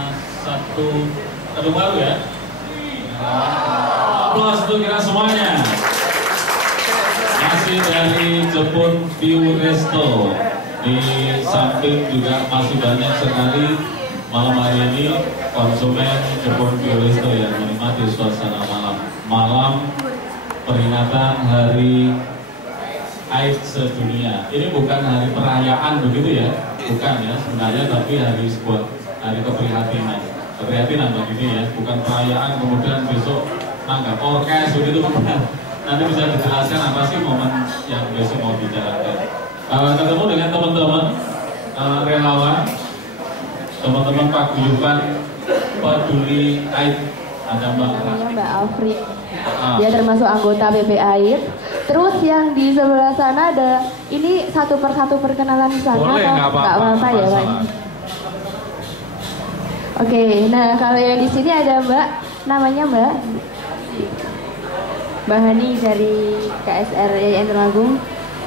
1 Kedung Waru ya. Aplaus untuk kita semuanya. Masih dari Jepun View Resto. Di samping juga masih banyak sekali malam hari ini konsumen Jepun View Resto yang menikmati suasana malam peringatan Hari AIDS sedunia. Ini bukan hari perayaan begitu ya, bukan ya sebenarnya, tapi sebuah hari keprihatinan begitu ya, bukan perayaan kemudian besok nanggap orkes begitu, bukan. Nanti bisa dijelaskan apa sih momen yang besok mau bicarakan. Ketemu dengan teman-teman relawan, teman-teman paguyuban peduli AIDS. Ada Mbak Afri, dia termasuk anggota BP AIDS. Terus yang di sebelah sana ada, ini satu persatu perkenalan di sana. Boleh, nggak apa-apa ya Pak. Oke, nah kalau yang di sini ada Mbak, namanya Mbak Hani dari KSR YN Tulungagung.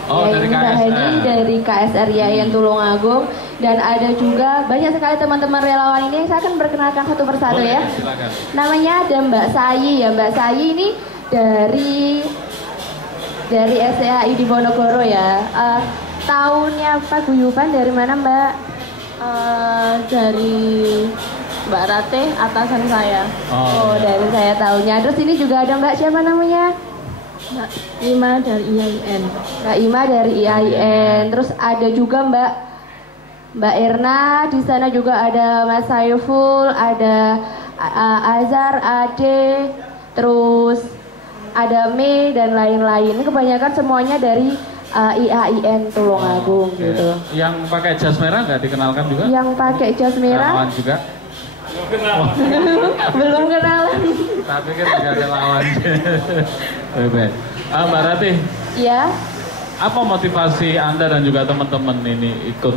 Oh, dari Mbak Hani dari KSR YN Tulungagung. Dan ada juga banyak sekali teman-teman relawan ini. Saya akan perkenalkan satu persatu. Boleh, ya. Silakan. Namanya ada Mbak Sayi ya. Mbak Sayi ini dari SCHI di Ponorogo ya. Tahunnya paguyuban dari mana Mbak? Dari Mbak Rate, atasan saya. Oh, dari saya tahunnya. Terus ini juga ada Mbak siapa namanya? Mbak Ima dari IAIN. Mbak Ima dari IAIN. Terus ada juga Mbak Erna, di sana juga ada Mas Saiful, ada Azhar, Ade, terus ada Mei dan lain-lain. Kebanyakan semuanya dari IAIN Tulungagung gitu. Yang pakai jas merah nggak dikenalkan juga? Yang pakai jas merah? Lawan juga? Belum kenalan. Tapi kan juga ada lawan. Mbak Ratih. Iya. Apa motivasi Anda dan juga teman-teman ini ikut?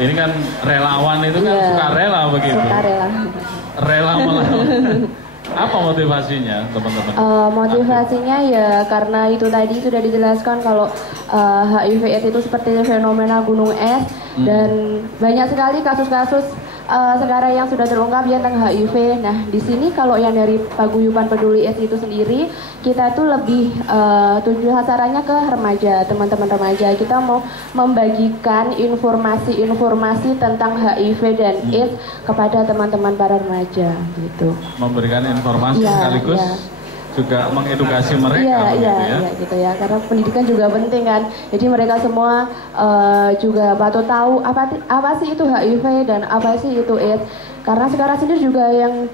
Ini kan relawan itu kan suka rela begitu. Suka rela. Rela melawan. Apa motivasinya teman-teman? Motivasinya ya karena itu tadi sudah dijelaskan kalau HIV/AIDS itu seperti fenomena gunung es dan banyak sekali kasus-kasus sekarang yang sudah terungkap tentang HIV. Nah, di sini kalau yang dari Paguyuban Peduli AIDS itu sendiri, kita tuh lebih tujuan sasarannya ke remaja, teman-teman remaja. Kita mau membagikan informasi-informasi tentang HIV dan AIDS kepada teman-teman para remaja gitu. Memberikan informasi sekaligus juga mengedukasi mereka gitu ya, karena pendidikan juga penting kan, jadi mereka semua juga patut tahu apa sih itu HIV dan apa sih itu AIDS, karena sekarang sendiri juga yang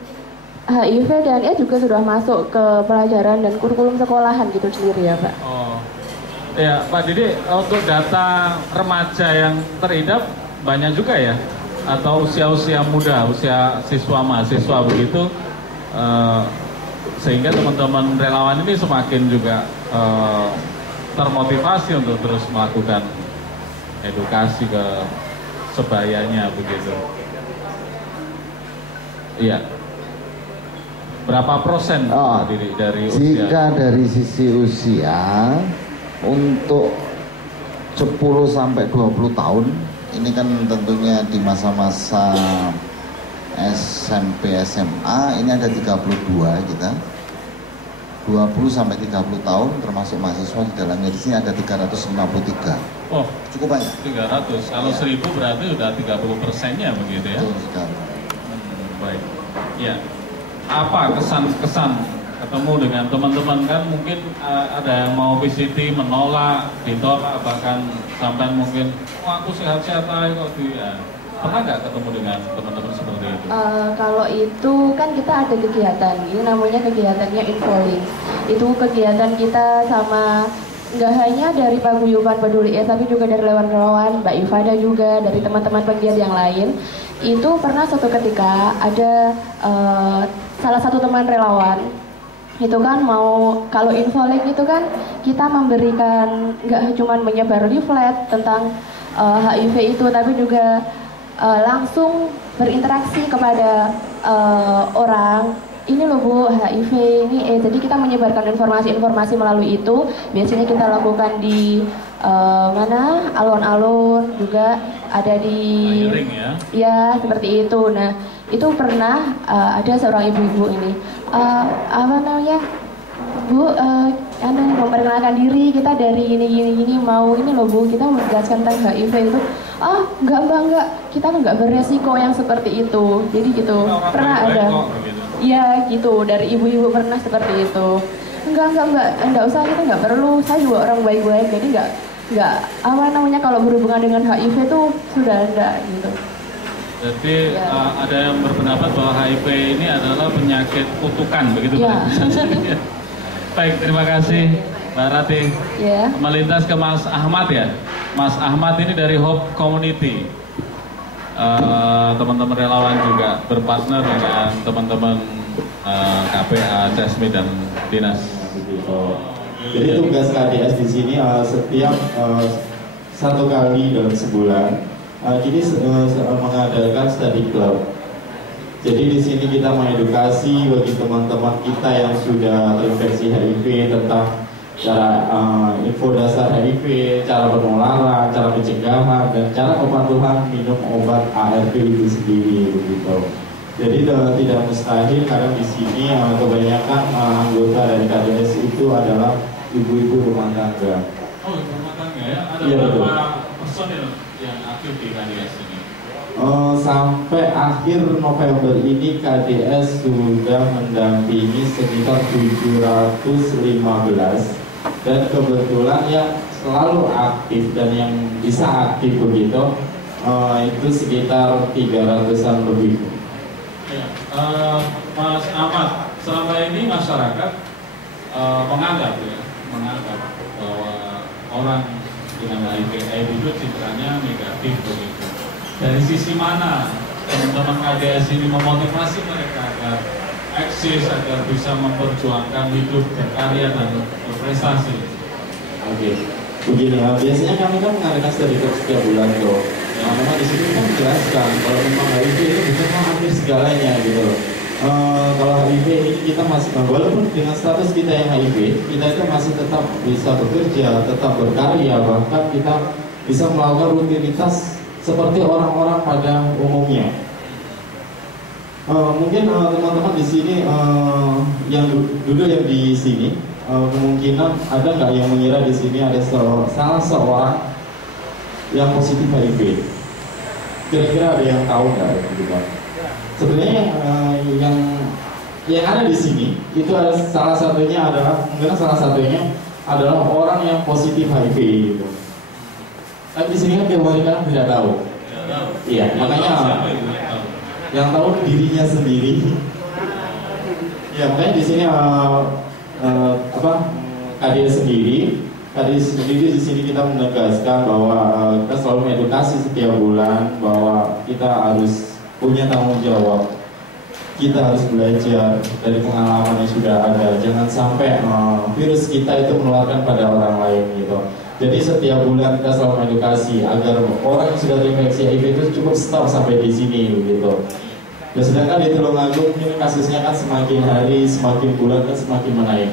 HIV dan AIDS juga sudah masuk ke pelajaran dan kurikulum sekolahan gitu sendiri ya Pak. Oh ya Pak Didi, untuk data remaja yang terhidap banyak juga ya, atau usia-usia muda, usia siswa mahasiswa begitu, sehingga teman-teman relawan ini semakin juga termotivasi untuk terus melakukan edukasi ke sebayanya begitu. Iya. Berapa persen dari usia? Jika dari sisi usia untuk 10 sampai 20 tahun, ini kan tentunya di masa-masa SMP SMA ini ada 32 kita. 20 sampai 30 tahun termasuk mahasiswa di dalamnya, di sini ada 353. Oh, cukup banyak. 300. Kalau 1000 berarti udah 30%-nya begitu ya. Betul sekali. Baik. Ya. Apa kesan-kesan ketemu dengan teman-teman, kan mungkin ada yang mau VCT menolak, ditolak, bahkan sampai mungkin aku sehat-sehat aja kok dia. Pernah nggak ketemu dengan teman-teman seperti itu? Kalau itu kan kita ada kegiatan, ini namanya kegiatannya Infolink. Itu kegiatan kita sama nggak hanya dari Paguyuban Peduli AIDS, tapi juga dari relawan-relawan, Mbak Ifada juga, dari teman-teman penggiat yang lain. Itu pernah suatu ketika ada salah satu teman relawan itu kan mau, kalau Infolink itu kan kita memberikan nggak cuma menyebar leaflet tentang HIV itu, tapi juga langsung berinteraksi kepada orang, ini loh Bu, HIV ini jadi kita menyebarkan informasi-informasi melalui itu. Biasanya kita lakukan di mana, alun-alun, juga ada di ya seperti itu. Nah itu pernah ada seorang ibu-ibu ini apa namanya, Bu, memperkenalkan diri, kita dari gini mau ini loh Bu, kita menjelaskan tentang HIV itu. Enggak, kita nggak beresiko yang seperti itu. Jadi gitu, pernah ada. Iya gitu, dari ibu-ibu pernah seperti itu. Enggak usah, kita nggak perlu. Saya juga orang baik-baik, jadi nggak apa namanya, kalau berhubungan dengan HIV itu sudah ada gitu. Jadi ada yang berpendapat bahwa HIV ini adalah penyakit kutukan, begitu kan? Baik, terima kasih Mbak Rati. Melintas ke Mas Ahmad ya. Mas Ahmad ini dari Hope Community. Teman-teman relawan juga berpartner dengan teman-teman KPA, CESMI dan Dinas. Jadi tugas KDS di sini setiap 1 kali dalam sebulan, jadi mengadakan study club. Jadi di sini kita mengedukasi bagi teman-teman kita yang sudah terinfeksi HIV tentang cara info dasar HIV, cara penularan, cara pencegahan, dan cara kepatuhan minum obat ARV itu sendiri begitu. Jadi tidak mustahil, karena di sini kebanyakan anggota dari KDS itu adalah ibu-ibu rumah tangga. Oh, rumah tangga ya? Ada berapa personil yang aktif di KDS ini? Sampai akhir November ini KDS sudah mendampingi sekitar 715, dan kebetulan yang selalu aktif dan yang bisa aktif begitu itu sekitar 300-an lebih. Mas Ahmad, selama ini masyarakat menganggap bahwa orang dengan HIV itu citranya negatif begitu. Dari sisi mana teman-teman KDS ini memotivasi mereka agar eksis, agar bisa memperjuangkan hidup, berkarya dan berprestasi? Oke, begini ya, biasanya kami kan mengadakan studi setiap bulan tuh. Memang di sini kita menjelaskan kalau memang HIV itu bukan hampir segalanya gitu. Kalau HIV ini kita masih, walaupun dengan status kita yang HIV, kita itu masih tetap bisa bekerja, tetap berkarya, bahkan kita bisa melakukan rutinitas seperti orang-orang pada umumnya. Mungkin teman-teman di sini yang dulu yang di sini kemungkinan ada nggak yang mengira di sini ada salah seorang yang positif HIV? Kira-kira ada yang tahu nggak gitu kan? Sebenarnya yang yang ada di sini itu salah satunya adalah orang yang positif HIV gitu. Tapi di sini kan kebanyakan tidak tahu. Iya, makanya yang tahu dirinya sendiri. Ya, makanya di sini KDS sendiri di sini kita menegaskan bahwa kita selalu mengedukasi setiap bulan bahwa kita harus punya tanggung jawab. Kita harus belajar dari pengalaman yang sudah ada. Jangan sampai virus kita itu menularkan pada orang lain gitu. Jadi setiap bulan kita selalu mengedukasi agar orang yang sudah terinfeksi HIV itu cukup stop sampai di sini gitu. Dan sedangkan di Tulungagung ini kasusnya kan semakin hari, semakin bulan kan semakin menaik.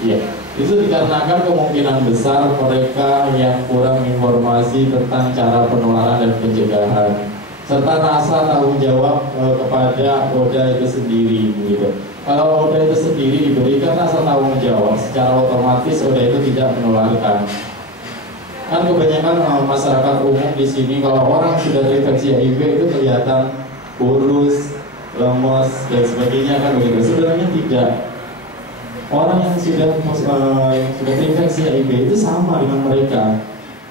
Iya. Itu dikarenakan kemungkinan besar mereka yang kurang informasi tentang cara penularan dan pencegahan, serta rasa tanggung jawab kepada ODA itu sendiri gitu. Kalau ODA itu sendiri diberikan rasa tanggung jawab, secara otomatis ODA itu tidak menularkan. Kan kebanyakan masyarakat umum di sini kalau orang sudah terinfeksi HIV itu kelihatan kurus, lemes dan sebagainya kan begitu. Sebenarnya tidak. Orang yang sudah terinfeksi HIV itu sama dengan mereka,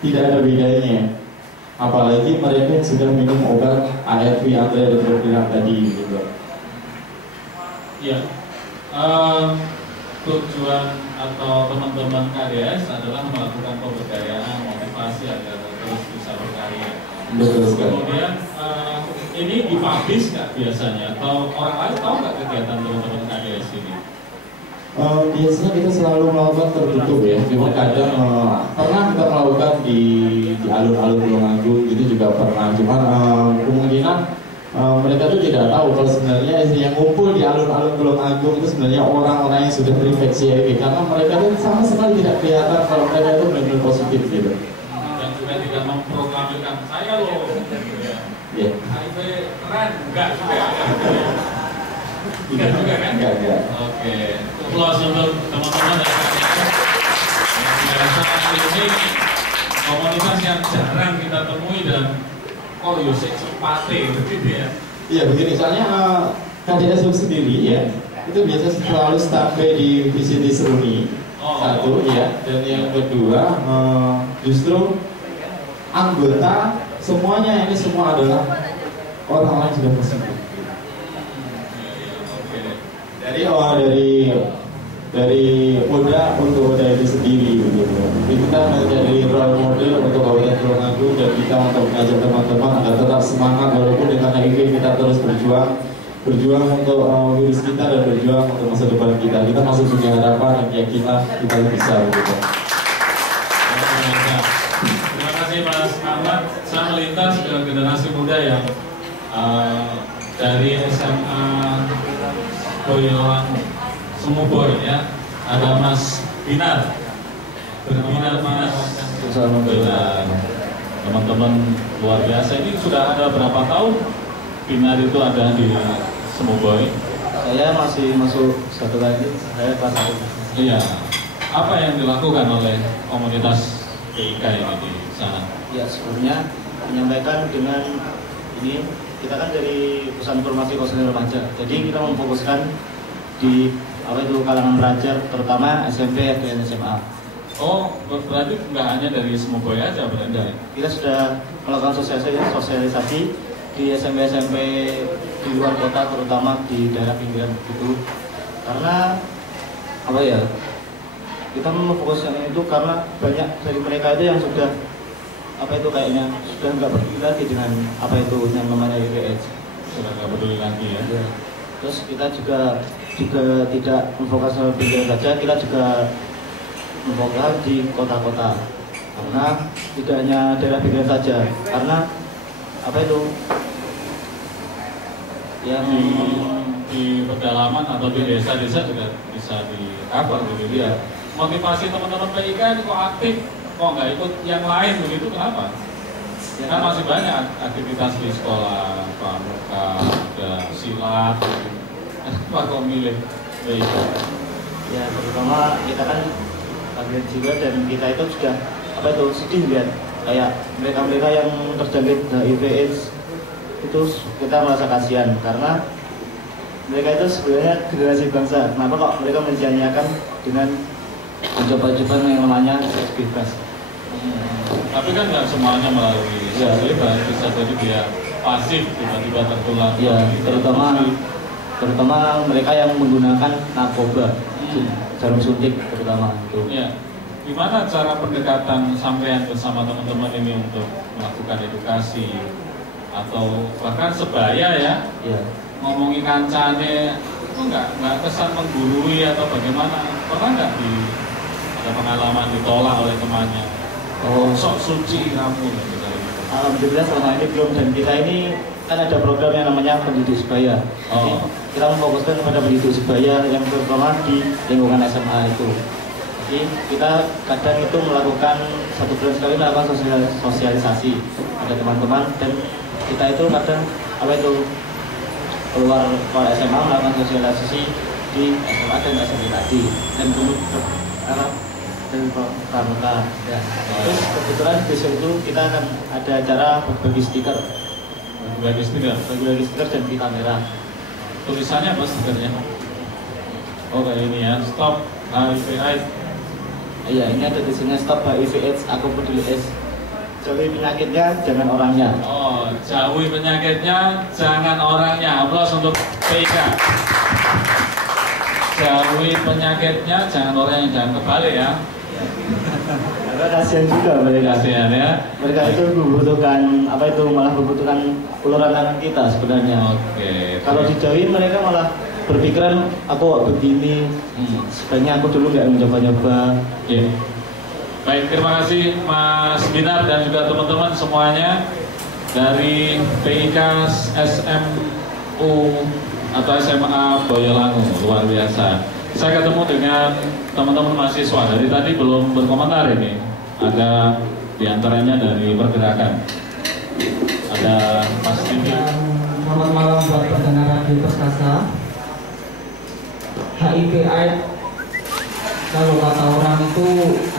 tidak ada bedanya. Apalagi mereka yang sudah minum obat ARV antiretroviral tadi gitu. Ya, tujuan atau teman-teman KDS adalah melakukan pemberdayaan, motivasi agar terus bisa berkarya. Betul sekali. Kemudian ini dipublish nggak biasanya? Atau orang lain tahu nggak kegiatan teman-teman KDS ini? Biasanya kita selalu melakukan tertutup ya. Cuma kadang pernah kita melakukan di alun-alun Tulungagung itu juga pernah. Cuman kemungkinan mereka tuh tidak tahu kalau sebenarnya yang ngumpul di alun-alun Tulungagung itu sebenarnya orang-orang yang sudah terinfeksi HIV, karena mereka tuh sama sekali tidak kelihatan kalau mereka itu benar-benar positif gitu. Dan juga tidak memproklamirkan saya loh. Iya. HIV keren, enggak juga. Enggak juga kan? Enggak. Oke. Plus untuk teman-teman dari KDS ini komunitas yang jarang kita temui dan Yosek Cepate begitu ya. Iya begini, soalnya KDS sendiri ya itu biasa selalu standby di VCT Seruni satu ya, dan yang kedua justru anggota semuanya ini semua adalah orang-orang yang sudah positif. Dari ODA untuk ODA itu sendiri begitu. Jadi kita menjadi role model untuk kabupaten Tulungagung dan kita untuk mengajak teman-teman agar tetap semangat walaupun dengan HIV kita terus berjuang untuk virus kita dan berjuang untuk masa depan kita. Kita masih punya harapan dan keyakinan kita bisa begitu. Terima kasih Mas Ahmad. Saya melintas ke generasi muda yang dari SMA Boyolali Sumuboy ya, ada Mas Binar, teman-teman luar biasa. Ini sudah ada berapa tahun Binar itu ada di Sumuboy? Saya masih masuk satu lagi, saya kelas 1. Iya. Apa yang dilakukan oleh komunitas PIK ini di sana? Ya sebelumnya menyampaikan dengan ini, kita kan dari Pusat Informasi Konseling Remaja, jadi kita memfokuskan di kalangan pelajar, terutama SMP dan SMA. Oh, berarti nggak hanya dari Sumuboy aja berarti? Kita sudah melakukan sosialisasi di SMP di luar kota, terutama di daerah pinggiran gitu. Karena kita memfokuskan itu karena banyak dari mereka itu yang sudah kayaknya sudah nggak peduli lagi dengan yang namanya HIV/AIDS. Sudah nggak peduli lagi ya. Terus kita juga tidak memfokus sama pinggiran saja, kita juga memfokus di kota-kota. Karena tidak hanya daerah pinggiran saja, karena yang di pedalaman atau di desa-desa juga bisa di-cover begitu ya. Motivasi teman-teman PIK ini kok aktif, kok nggak ikut yang lain begitu, kenapa? Ya kan masih banyak aktivitas di sekolah, pramuka, ada silat, apa kok milih PIK? Ya terutama kita kan kaget juga, dan kita itu sudah sedih lihat kayak mereka yang terjangkit HIV/AIDS itu, kita merasa kasihan karena mereka itu sebenarnya generasi bangsa. Kenapa kok mereka menyanyiakan dengan mencoba-coba yang namanya seks bebas? Tapi kan nggak semuanya melalui seks bebas, bisa jadi dia pasif tiba-tiba tertular. Ya, terutama mereka yang menggunakan narkoba, jarum suntik terutama itu. Ya. Gimana cara pendekatan sampean bersama teman-teman ini untuk melakukan edukasi atau bahkan sebaya ya? Iya. Ngomongin kancane itu nggak kesan menggurui atau bagaimana? Pernah nggak ada pengalaman ditolak oleh temannya? Oh, sok suci kamu gitu. Alhamdulillah selama ini belum, dan kita ini kan ada program yang namanya pendidik sebaya. Jadi kita memfokuskan kepada pendidik sebaya yang terutama di lingkungan SMA itu. Jadi kita kadang itu melakukan 1 bulan sekali melakukan sosialisasi pada teman-teman, dan kita itu kadang keluar SMA melakukan sosialisasi di SMA dan SMP tadi, dan kemudian pramuka. Ya. Terus kebetulan besok itu kita akan ada acara berbagi stiker dan pita merah. Tulisannya apa stikernya? Oh kayak ini ya, stop HIV/AIDS. Iya, ini ada tulisannya stop HIV/AIDS, aku peduli AIDS. Jauhi penyakitnya, jangan orangnya. Oh, jauhi penyakitnya, jangan orangnya. Aplaus untuk PIK. Jauhi penyakitnya, jangan orangnya, jangan kebalik ya. Karena kasihan juga mereka. Kasihan ya. Mereka itu membutuhkan malah membutuhkan uluran tangan kita sebenarnya. Oke. Kalau dijauhi mereka malah berpikiran aku begini, sebenarnya aku dulu nggak mencoba-nyoba. Yeah. Baik, terima kasih Mas Binar dan juga teman-teman semuanya dari PIK SMU atau SMA Boyolangu, luar biasa. Saya ketemu dengan teman-teman mahasiswa dari tadi belum berkomentar ini. Ada diantaranya dari pergerakan. Ada Mas Didi. Selamat malam buat pendengar Radio Perkasa. HIV/AIDS, kalau kata orang itu,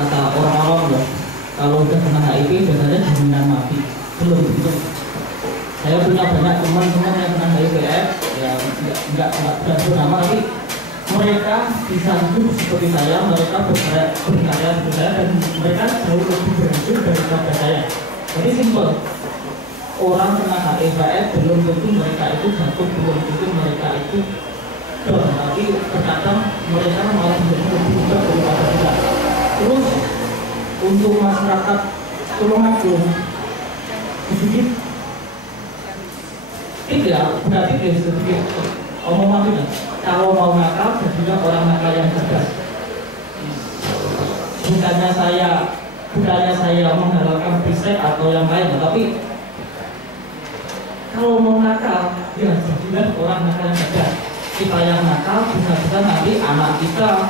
kata orang awam loh, kalau udah kena HIV biasanya jaminan mati. Belum gitu. Saya punya banyak teman-teman yang kena HIV/AIDS, ya nggak berhasil nama, tapi mereka bisa hidup seperti saya, mereka berkarya seperti saya, dan mereka jauh lebih berhasil daripada saya. Jadi simpel, orang kena HIV/AIDS belum tentu mereka itu jatuh, belum tentu mereka itu tapi terkadang mereka malah menjadi lebih mudah daripada kita. Terus untuk masyarakat Tulungagung sedikit tidak berarti sedikit omongan kita. Kalau mau nakal, jadilah orang nakal yang cerdas. Bukannya saya mengharapkan bisnis atau yang lain, tapi kalau mau nakal, ya jadilah orang nakal yang cerdas. Kita yang nakal bisa-bisa nanti anak kita,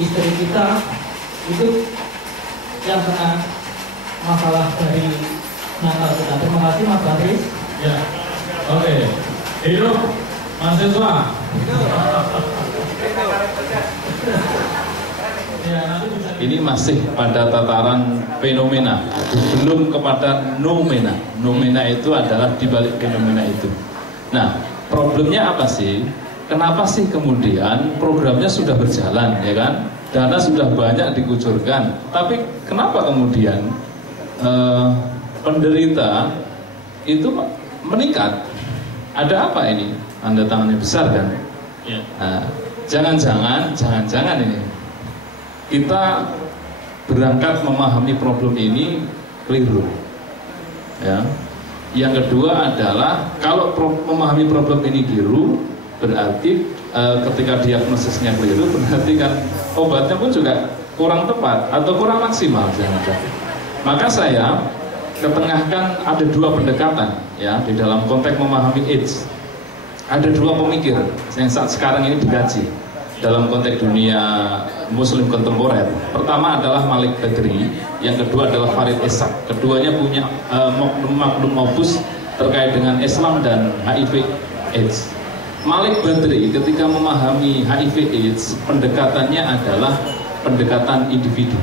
istri kita itu yang kena masalah dari nakal kita. Terima kasih Mas Badri. Ya, oke. Hidup mahasiswa. Ini masih pada tataran fenomena, belum kepada nomena. Nomena itu adalah dibalik fenomena itu. Nah, problemnya apa sih? Kenapa sih kemudian programnya sudah berjalan, ya kan? Dana sudah banyak dikucurkan, tapi kenapa kemudian penderita itu meningkat? Ada apa ini? Tanda tangannya besar kan? Ya. Nah, jangan-jangan ini kita berangkat memahami problem ini keliru. Ya. Yang kedua adalah kalau memahami problem ini keliru, berarti ketika diagnosisnya keliru, berarti kan obatnya pun juga kurang tepat atau kurang maksimal, jangan-jangan. Maka saya ketengahkan ada 2 pendekatan ya di dalam konteks memahami AIDS. Ada 2 pemikir yang saat sekarang ini dikaji dalam konteks dunia Muslim kontemporer. Pertama adalah Malik Badri, yang kedua adalah Farid Ishaq. Keduanya punya magnum opus terkait dengan Islam dan HIV/AIDS. Malik Badri ketika memahami HIV/AIDS, pendekatannya adalah pendekatan individu.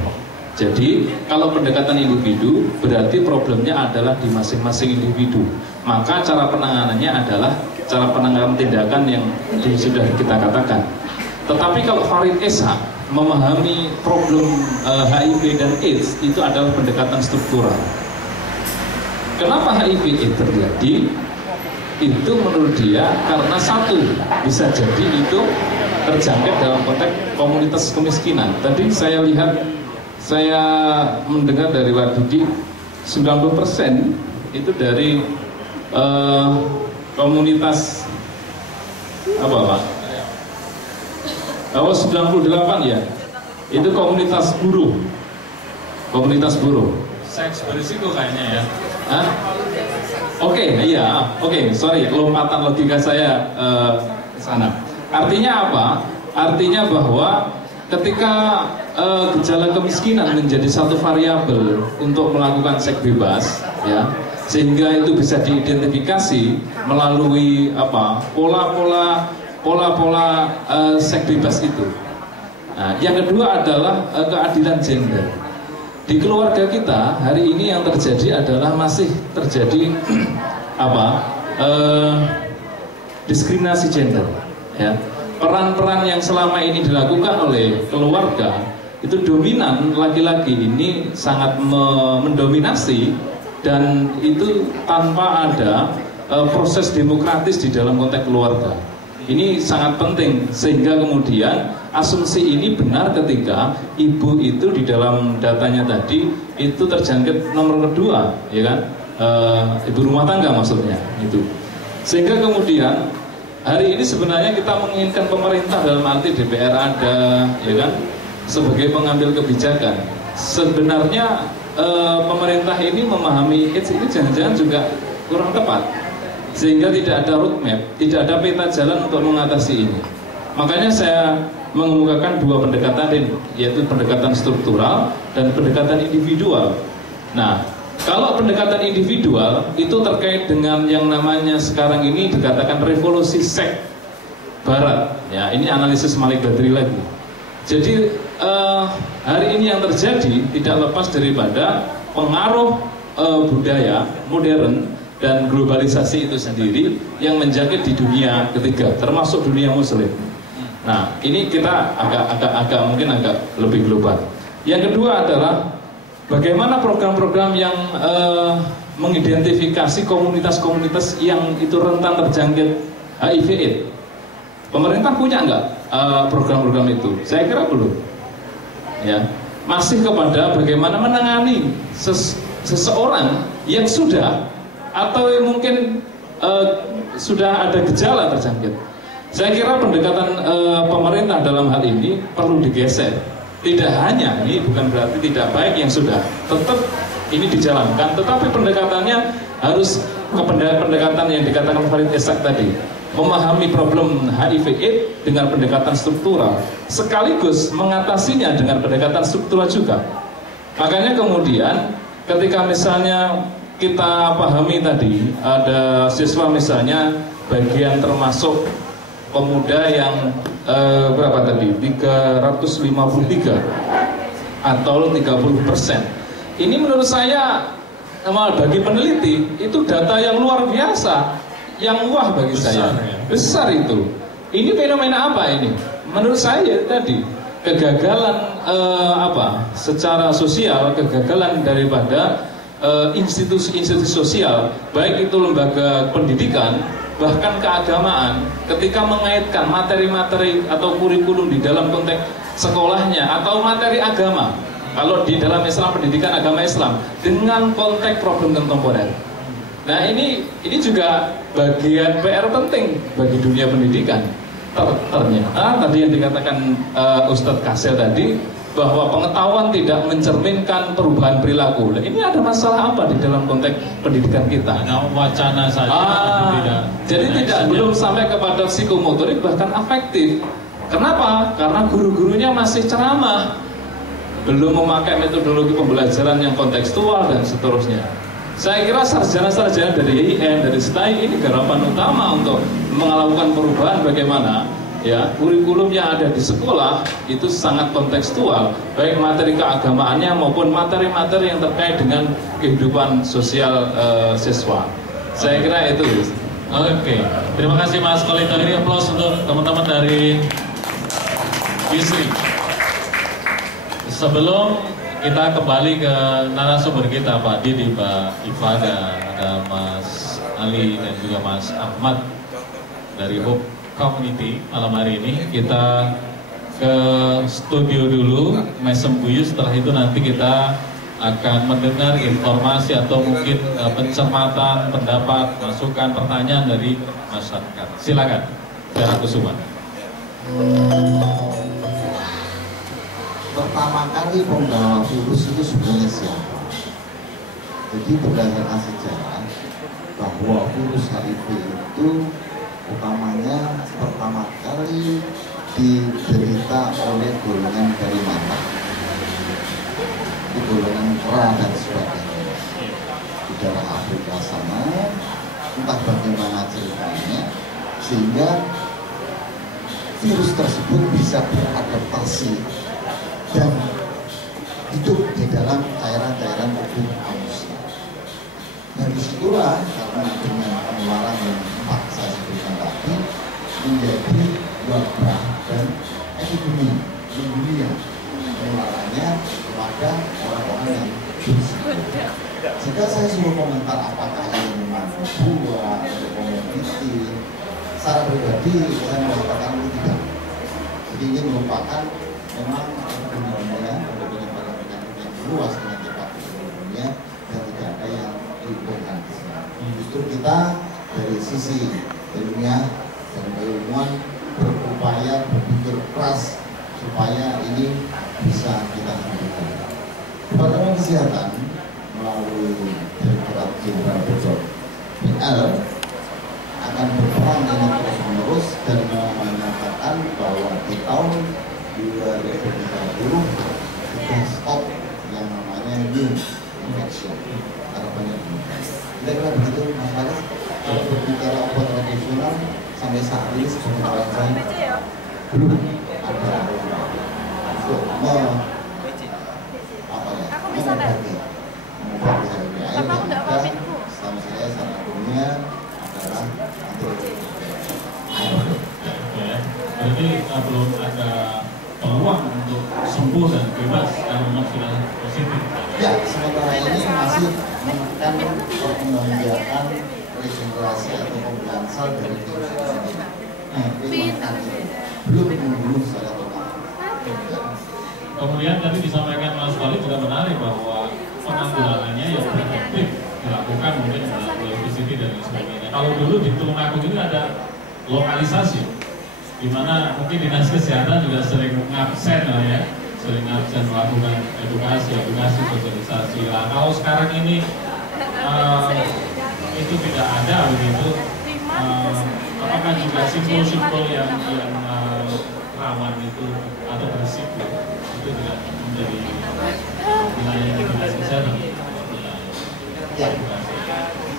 Jadi kalau pendekatan individu berarti problemnya adalah di masing-masing individu. Maka cara penanganannya adalah cara penanganan tindakan yang sudah kita katakan. Tetapi kalau Farid Esa memahami problem HIV dan AIDS itu adalah pendekatan struktural. Kenapa HIV AIDS terjadi? Itu menurut dia karena satu, bisa jadi itu terjangkit dalam konteks komunitas kemiskinan. Tadi saya lihat, saya mendengar dari Pak Didi, 90% itu dari komunitas apa Pak? Oh 98 ya, itu komunitas buruh. Komunitas buruh. Seks berisiko kayaknya ya. Hah? Oke, iya, oke, sorry, lompatan logika saya ke sana. Artinya apa? Artinya bahwa ketika gejala kemiskinan menjadi satu variabel untuk melakukan seks bebas, ya, sehingga itu bisa diidentifikasi melalui apa? Pola-pola seks bebas itu. Nah, yang kedua adalah keadilan gender. Di keluarga kita hari ini yang terjadi adalah masih terjadi diskriminasi gender. Ya. Peran-peran yang selama ini dilakukan oleh keluarga itu dominan laki-laki ini sangat mendominasi, dan itu tanpa ada proses demokratis di dalam konteks keluarga. Ini sangat penting, sehingga kemudian asumsi ini benar ketika ibu itu di dalam datanya tadi itu terjangkit nomor kedua, ya kan, ibu rumah tangga maksudnya itu. Sehingga kemudian hari ini sebenarnya kita menginginkan pemerintah dalam arti DPR ada, ya kan, sebagai pengambil kebijakan. Sebenarnya pemerintah ini memahami AIDS ini jangan-jangan juga kurang tepat, sehingga tidak ada roadmap, tidak ada peta jalan untuk mengatasi ini. Makanya saya mengemukakan dua pendekatan ini, yaitu pendekatan struktural dan pendekatan individual. Nah, kalau pendekatan individual itu terkait dengan yang namanya sekarang ini dikatakan revolusi seks barat. Ya, ini analisis Malik Badri lagi. Jadi hari ini yang terjadi tidak lepas daripada pengaruh budaya modern dan globalisasi itu sendiri yang menjangkit di dunia ketiga, termasuk dunia muslim. Nah, ini kita agak mungkin agak lebih global. Yang kedua adalah bagaimana program-program yang mengidentifikasi komunitas-komunitas yang itu rentan terjangkit HIV/AIDS. Pemerintah punya nggak program-program itu? Saya kira belum. Ya, masih kepada bagaimana menangani seseorang yang sudah atau mungkin sudah ada gejala terjangkit. Saya kira pendekatan pemerintah dalam hal ini perlu digeser. Tidak hanya, ini bukan berarti tidak baik yang sudah, tetap ini dijalankan, tetapi pendekatannya harus ke pendekatan yang dikatakan Farid Esa tadi, memahami problem HIV/AIDS dengan pendekatan struktural, sekaligus mengatasinya dengan pendekatan struktural juga. Makanya kemudian ketika misalnya kita pahami tadi, ada siswa misalnya bagian termasuk pemuda yang berapa tadi? 353 atau 30%. Ini menurut saya bagi peneliti itu data yang luar biasa, yang wah bagi saya. Besar itu. Ini fenomena apa ini? Menurut saya tadi kegagalan secara sosial, kegagalan daripada institusi-institusi sosial, baik itu lembaga pendidikan, bahkan keagamaan, ketika mengaitkan materi-materi atau kurikulum di dalam konteks sekolahnya atau materi agama, kalau di dalam Islam, pendidikan agama Islam, dengan konteks problem kontemporer. Nah, ini juga bagian PR penting bagi dunia pendidikan. Ternyata tadi yang dikatakan Ustadz Kasel tadi, bahwa pengetahuan tidak mencerminkan perubahan perilaku. Nah, ini ada masalah apa di dalam konteks pendidikan kita? Nah, wacana saja. Jadi belum sampai kepada psikomotorik, bahkan afektif. Kenapa? Karena guru-gurunya masih ceramah, belum memakai metodologi pembelajaran yang kontekstual dan seterusnya. Saya kira sarjana-sarjana dari IAIN, dari STAI ini garapan utama untuk melakukan perubahan bagaimana ya kurikulum yang ada di sekolah itu sangat kontekstual, baik materi keagamaannya maupun materi-materi yang terkait dengan kehidupan sosial siswa. Saya kira itu. Oke, terima kasih Mas Kolito. Ini aplaus untuk teman-teman dari Bisri. Sebelum kita kembali ke narasumber kita, Pak Didi, Mbak Iva, ada Mas Ali dan juga Mas Ahmad dari Hope Community malam hari ini. Kita ke studio dulu, Mesem Buyu. Setelah itu nanti kita akan mendengar informasi atau mungkin pencermatan, pendapat, masukan, pertanyaan dari masyarakat. Silakan, Vera Kusuma. Pertama kali pembawa virus itu sebenarnya siapa? Jadi berdasarkan sejarah bahwa virus HIV itu utamanya pertama kali diderita oleh golongan dari mata, di golongan kera dan sebagainya di daerah Afrika sana, entah bagaimana ceritanya, sehingga virus tersebut bisa beradaptasi dan hidup di dalam cairan-cairan tubuh manusia. Dan disitulah karena dengan penularan yang empat saya sebutkan tadi menjadi wabah dan epidemi mendunia penularannya kepada orang-orang yang berisiko. Jika saya suruh komentar apakah ini memang buah atau komoditi, secara pribadi saya mengatakan itu tidak. Jadi ini merupakan memang dunia penyebaran penyakit yang luas dengan cepat di seluruh dunia dan tidak ada yang diuntungkan di sini. Justru kita dari sisi ilmiah dan keilmuan berupaya berpikir keras supaya ini bisa kita hentikan. Departemen Kesehatan melalui Direktorat Jenderal BL akan berperan ini terus-menerus dan menyatakan bahwa di tahun 2030 sudah stop yang namanya new infection karena banyak penyakit. Kira-kira begitu Mas Faris. Kalau berbicara obat tradisional sampai saat ini sebenarnya saya belum ada untuk mengobati HIV. Yang ada selama saya salah satunya adalah Berarti belum ada peluang untuk sembuh dan bebas kalau memang sudah positif. Ya, sementara ini masih menekan perkembangan regenerasi atau pembukaan sel dari virus ini. Nah, belum membunuh secara total. Kemudian tadi disampaikan Mas Wali juga menarik bahwa penanggulangannya yang efektif dilakukan mungkin melalui VCT dan sebagainya. Kalau dulu di Tulungagung ini ada lokalisasi, di mana mungkin dinas kesehatan juga sering ngabsen ya, sering ngabsen melakukan edukasi, sosialisasi. Nah, kalau sekarang ini itu tidak ada begitu, apakah juga simpul-simpul yang rawan itu atau berisiko itu tidak menjadi wilayah dinas kesehatan? Ya.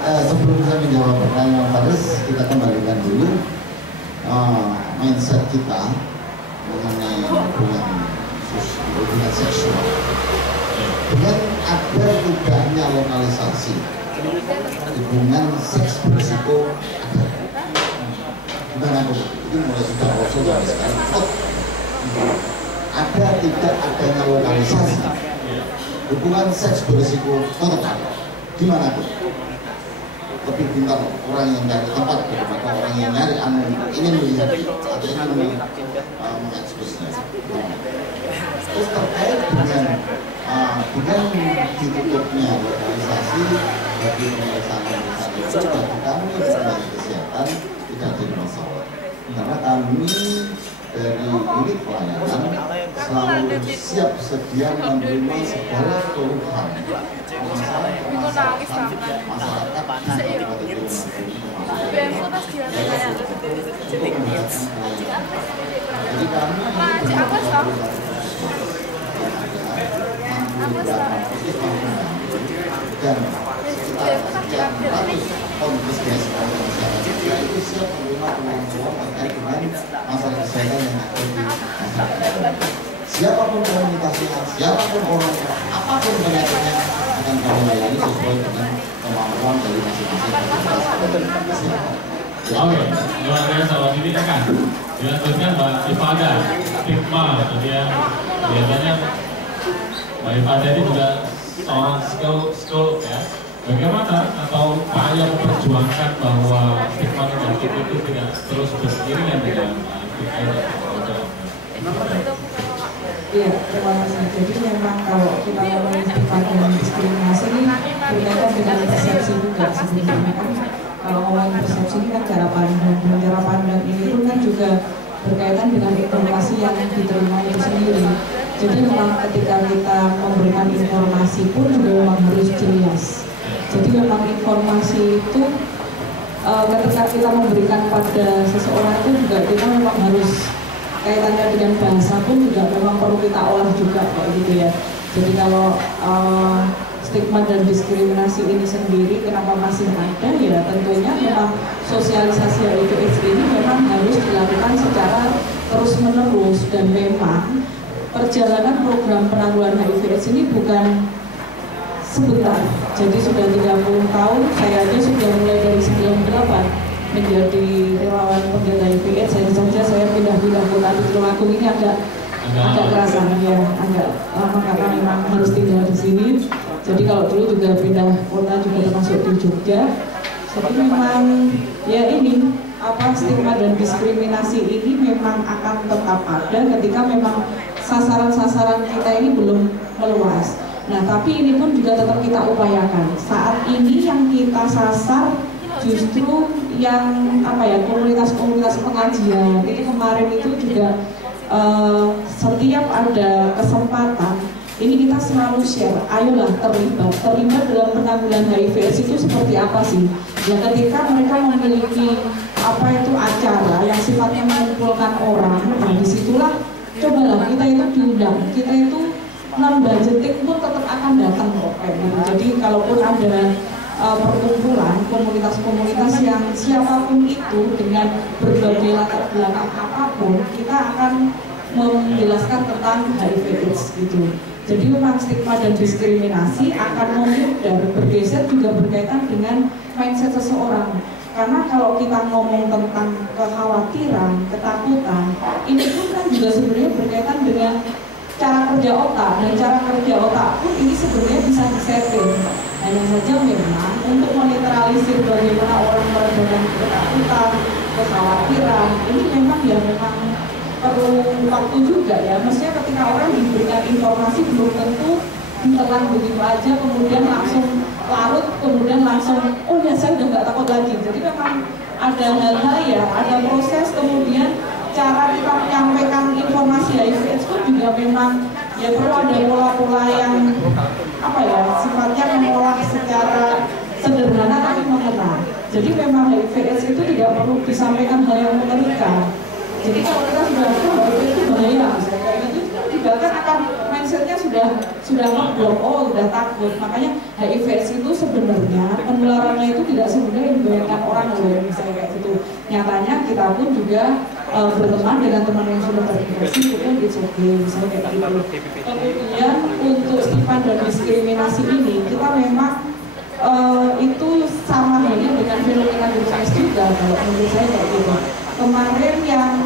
Sebelum saya menjawab pertanyaan Faris, kita kembalikan dulu mindset kita mengenai hubungan seksual. Dengan ada tidaknya lokalisasi hubungan seks berisiko ada. Itu mulai sudah rasul sampai sekarang. Ada tidak adanya lokalisasi hubungan seks berisiko total di mana pun. Lebih pintar orang yang dari tempat daripada orang yang nyari ingin melihat atau ingin mengekspresinya. Terus terkait dengan ditutupnya lokalisasi bagi pemeriksaan itu bagi kami dari kesehatan tidak jadi masalah karena kami dari unit pelayanan selalu siap sedia menerima segala keluhan masyarakat jadi kami dan sekitar ratus konfisgasi itu siap menerima keluhan terkait dengan masalah kesehatan yang ada di masyarakat. Siapapun komunitasnya, siapapun orang, apapun penyakitnya akan kami layani sesuai dengan kemampuan dari masing-masing komunitas. Oke, luar biasa. Ini kan dilanjutkan Mbak Ifada, stigma tadi ya. Biasanya Mbak Ifada ini juga seorang school ya. Bagaimana atau upaya memperjuangkan bahwa stigma negatif itu tidak terus beriringan dengan Iya, terima kasih. Jadi memang kalau kita ngomongin stigma dan diskriminasi ini berkaitan dengan persepsi juga sebenarnya kan. Kalau ngomongin persepsi ini kan cara pandang, dan cara pandang ini pun kan juga berkaitan dengan informasi yang diterima itu sendiri. Jadi memang ketika kita memberikan informasi pun juga memang harus jelas. Jadi memang informasi itu ketika kita memberikan pada seseorang itu juga kita memang harus kaitannya dengan bahasa pun juga memang perlu kita olah juga kayak gitu ya. Jadi kalau stigma dan diskriminasi ini sendiri kenapa masih ada ya tentunya memang sosialisasi HIV/AIDS ini memang harus dilakukan secara terus menerus dan memang perjalanan program penanggulangan HIV/AIDS ini bukan sebentar. Jadi sudah 30 tahun, saya aja sudah mulai dari 98 menjadi relawan penjaga HIV/AIDS. Saja saya pindah-pindah kota di Tulungagung ini agak kerasa ya, agak lama karena memang harus tinggal di sini. Jadi kalau dulu juga pindah kota juga termasuk di Jogja. Jadi memang ya ini stigma dan diskriminasi ini memang akan tetap ada ketika memang sasaran-sasaran kita ini belum meluas. Nah, tapi ini pun juga tetap kita upayakan. Saat ini yang kita sasar justru yang komunitas-komunitas pengajian. Itu kemarin itu juga setiap ada kesempatan ini kita selalu share, ayolah terlibat dalam penanggulangan HIV/AIDS itu seperti apa sih? Ya ketika mereka memiliki acara yang sifatnya mengumpulkan orang, nah disitulah cobalah kita itu diundang, kita itu non-budgeting pun tetap akan datang kok kayak gitu. Jadi kalaupun ada perkumpulan komunitas-komunitas yang siapapun itu dengan berbagai latar belakang apapun, kita akan menjelaskan tentang HIV/AIDS gitu. Jadi memang stigma dan diskriminasi akan memudar, bergeser juga berkaitan dengan mindset seseorang. Karena kalau kita ngomong tentang kekhawatiran, ketakutan, ini pun kan juga sebenarnya berkaitan dengan cara kerja otak, dan cara kerja otak pun ini sebenarnya bisa disetting. Hanya saja memang untuk menetralisir bagaimana orang meredakan ketakutan, kekhawatiran, ini memang perlu waktu juga ya. Maksudnya ketika orang diberikan informasi belum tentu ditelan begitu aja, kemudian langsung larut, kemudian langsung oh ya saya udah nggak takut lagi. Jadi memang ada hal-hal ya, ada proses, kemudian cara kita menyampaikan informasi HIV/AIDS pun juga memang ya perlu ada pola-pola yang sifatnya mengolah secara sederhana tapi mengena. Jadi memang HIV/AIDS itu tidak perlu disampaikan hal yang mengerikan. Jadi kalau kita sudah HIV itu bahaya, misalnya kayak gitu, juga kan akan mindsetnya sudah ngeblok, udah takut. Makanya HIV/AIDS itu sebenarnya penularannya itu tidak semudah yang dibayangkan orang loh, misalnya kayak gitu. Nyatanya kita pun juga berteman dengan teman yang sudah terinfeksi, itu pun it's okay, misalnya kayak gitu. Kemudian untuk stigma dan diskriminasi ini, kita memang itu sama halnya dengan fenomena gunung es juga, kalau menurut saya kayak gitu. Kemarin yang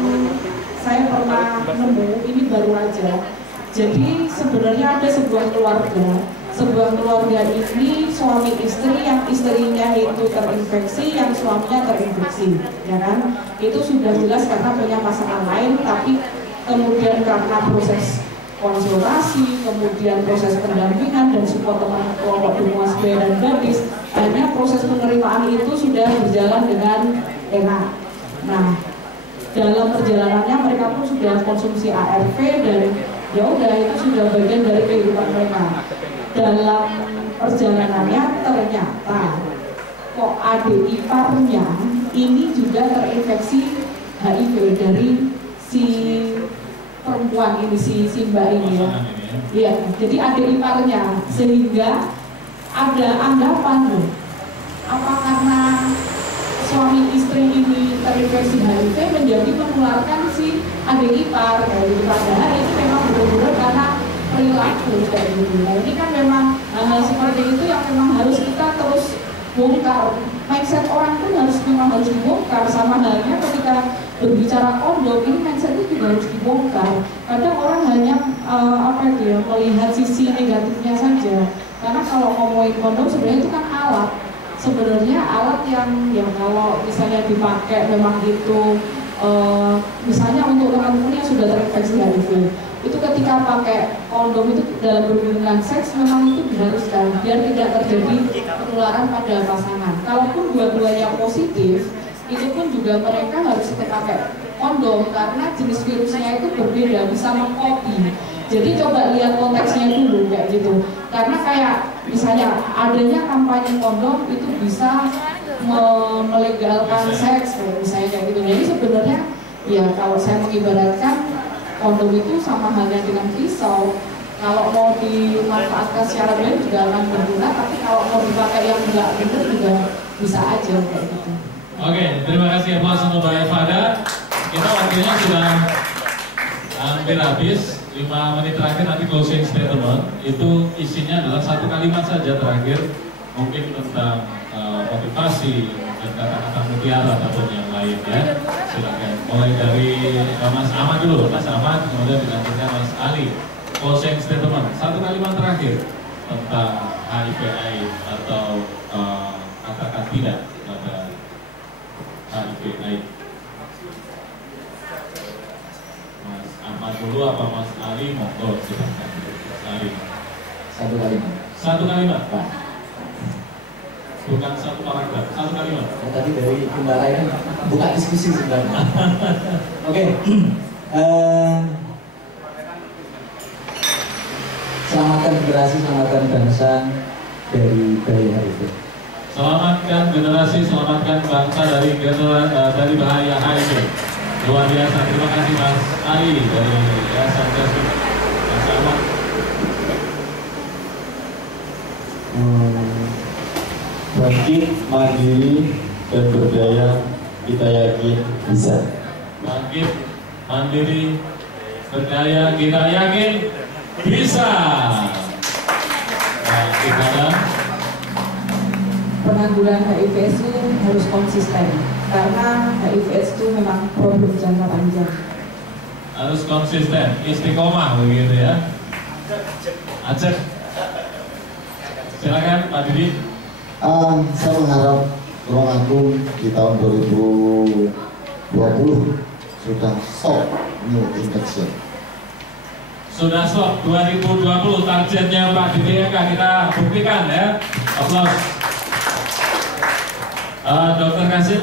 saya pernah nemu, ini baru aja. Jadi sebenarnya ada sebuah keluarga ini suami istri, yang istrinya itu terinfeksi, yang suaminya terinfeksi, ya kan? Itu sudah jelas karena punya pasangan lain, tapi kemudian karena proses konsultasi, kemudian proses pendampingan dan support teman kelompok Dumas B dan Gadis, hanya proses penerimaan itu sudah berjalan dengan enak. Nah, dalam perjalanannya mereka pun sudah konsumsi ARV dan ya udah itu sudah bagian dari kehidupan mereka. Dalam perjalanannya ternyata kok adik iparnya ini juga terinfeksi HIV dari si perempuan ini, si Mbak ini ya. Iya, jadi adik iparnya, sehingga ada anggapan loh, apa karena suami istri ini terinfeksi HIV menjadi menularkan si adik ipar kayak gitu. Padahal itu memang benar-benar karena perilaku kayak gitu. Nah ini kan memang hal-hal seperti itu yang memang harus kita terus bongkar mindset orang pun memang harus dibongkar. Sama halnya ketika berbicara kondom, ini mindsetnya juga harus dibongkar. Kadang orang hanya melihat sisi negatifnya saja. Karena kalau ngomongin kondom sebenarnya itu kan alat. Sebenarnya alat yang kalau misalnya dipakai memang itu misalnya untuk teman-teman yang sudah terinfeksi HIV, itu ketika pakai kondom itu dalam berhubungan seks memang itu diharuskan biar tidak terjadi penularan pada pasangan. Kalaupun dua-duanya positif, itu pun juga mereka harus tetap pakai kondom karena jenis virusnya itu berbeda, bisa mengcopy. Jadi coba lihat konteksnya dulu kayak gitu. Karena kayak misalnya adanya kampanye kondom itu bisa melegalkan seks misalnya kayak gitu. Jadi sebenarnya ya kalau saya mengibaratkan kondom itu sama halnya dengan pisau. Kalau mau dimanfaatkan secara baik juga akan berguna, tapi kalau mau dipakai yang enggak benar juga bisa aja kayak gitu. Oke, terima kasih aplaus untuk Mbak Fada. Kita waktunya sudah hampir habis. 5 menit terakhir nanti closing statement. Itu isinya adalah satu kalimat saja terakhir, mungkin tentang motivasi dan kata-kata mutiara ataupun yang lain ya. Silakan. Mulai dari Mas Ahmad dulu, Mas Ahmad, kemudian dilanjutkan Mas Ali. Closing statement, satu kalimat terakhir tentang HIV/AIDS atau katakan tidak pada HIV/AIDS. Mas Ahmad dulu apa Mas Ali? Monggo silakan. Mas Ali. Satu kalimat. Satu kalimat, Pak. Bukan satu paragraf, satu kalimat. Tadi dari Bunda lain buka diskusi sebenarnya. Oke. Selamatkan generasi, selamatkan bangsa dari bahaya HIV. Selamatkan generasi, selamatkan bangsa dari bahaya HIV. Luar biasa, terima kasih Mas Ali dari Yayasan Jasmine. Mas Ahmad. Bangkit, mandiri, dan berdaya, kita yakin bisa. Bangkit, mandiri, berdaya, kita yakin bisa. Nah, kita penanggulangan HIV/AIDS itu harus konsisten karena HIV/AIDS itu memang problem jangka panjang. Harus konsisten, istiqomah begitu ya. Aceh. Silakan Pak Didi. Saya mengharap Ruang Agung di tahun 2020 sudah stop new infection. Sudah stop 2020 targetnya Pak Didi kita buktikan ya. Aplaus. Dokter Kasim.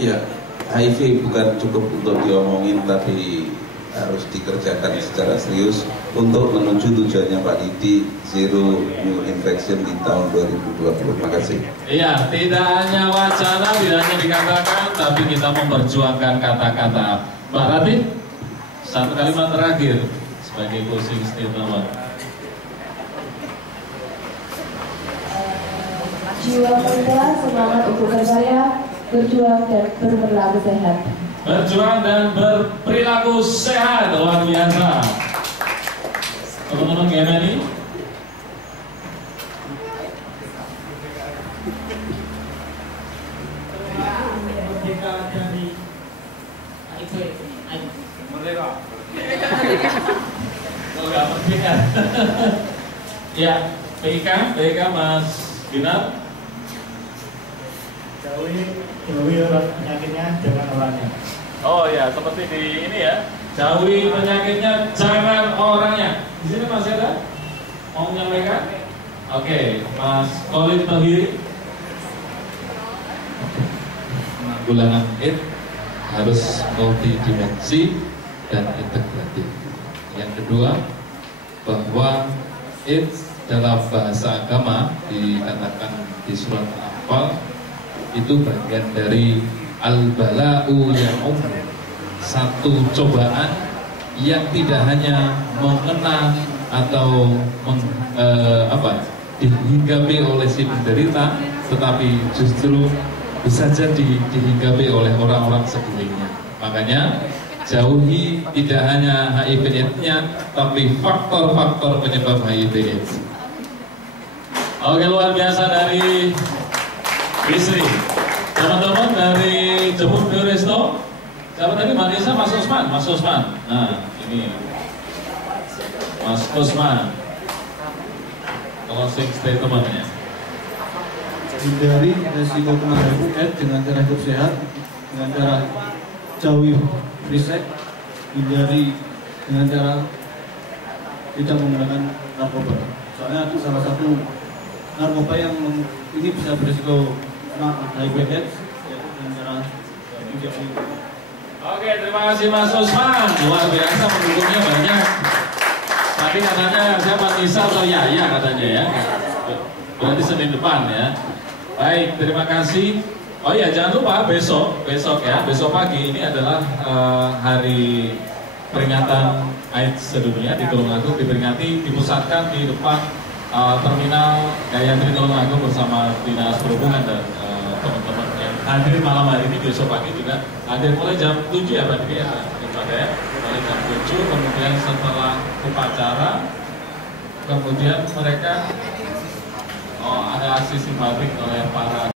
Ya, HIV bukan cukup untuk diomongin tapi harus dikerjakan secara serius untuk menuju tujuannya Pak Didi, zero new infection di tahun 2020. Terima kasih. Iya, tidak hanya wacana, tidak hanya dikatakan, tapi kita memperjuangkan kata-kata. Mbak Ratih, satu kalimat terakhir sebagai closing statement. Jiwa kita semangat untuk berkarya, berjuang dan berperilaku sehat. Berjuang dan berperilaku sehat, luar biasa. Teman-teman GMNI. Merdeka dari HIV. Merdeka. Oh, nggak merdeka. Ya, PIK Mas Ginar. Jauhi penyakitnya, jangan orangnya. Oh ya, seperti di ini ya. Jauhi penyakitnya, jangan orangnya. Di sini masih ada? Mau menyampaikan? Oke, Mas Khalid Tahiri. Penanggulangan AIDS harus multidimensi dan integratif. Yang kedua, bahwa AIDS dalam bahasa agama dikatakan di surat Al-Anfal itu bagian dari al-bala'u yang satu cobaan yang tidak hanya mengena atau dihinggapi oleh si penderita, tetapi justru bisa jadi dihinggapi oleh orang-orang sekelilingnya. Makanya jauhi tidak hanya HIV/AIDS-nya, tapi faktor-faktor penyebab HIV/AIDS. Oke, luar biasa dari Bisri. Teman-teman dari Jepun Resto. Siapa tadi? Mbak Nisa, Mas Usman. Mas Usman. Nah, ini Mas Usman. Closing statement-nya. Hindari resiko kena HIV dengan cara hidup sehat, dengan cara jauhi free sex, hindari dengan cara tidak menggunakan narkoba. Soalnya itu salah satu narkoba yang ini bisa berisiko kena HIV/AIDS dengan cara injeksi. Oke, terima kasih Mas Usman. Luar biasa pendukungnya banyak. Tadi katanya siapa Nisa atau Yaya katanya ya. Berarti Senin depan ya. Baik, terima kasih. Oh iya, jangan lupa besok ya, besok pagi ini adalah hari peringatan AIDS sedunia di Tulungagung, diperingati, dipusatkan di depan terminal Gayatri Tulungagung bersama Dinas Perhubungan dan teman-teman yang hadir malam hari ini. Besok pagi juga hadir mulai jam 7 ya Pak Diki ya, mulai jam 7, kemudian setelah upacara, kemudian mereka ada aksi simpatik oleh para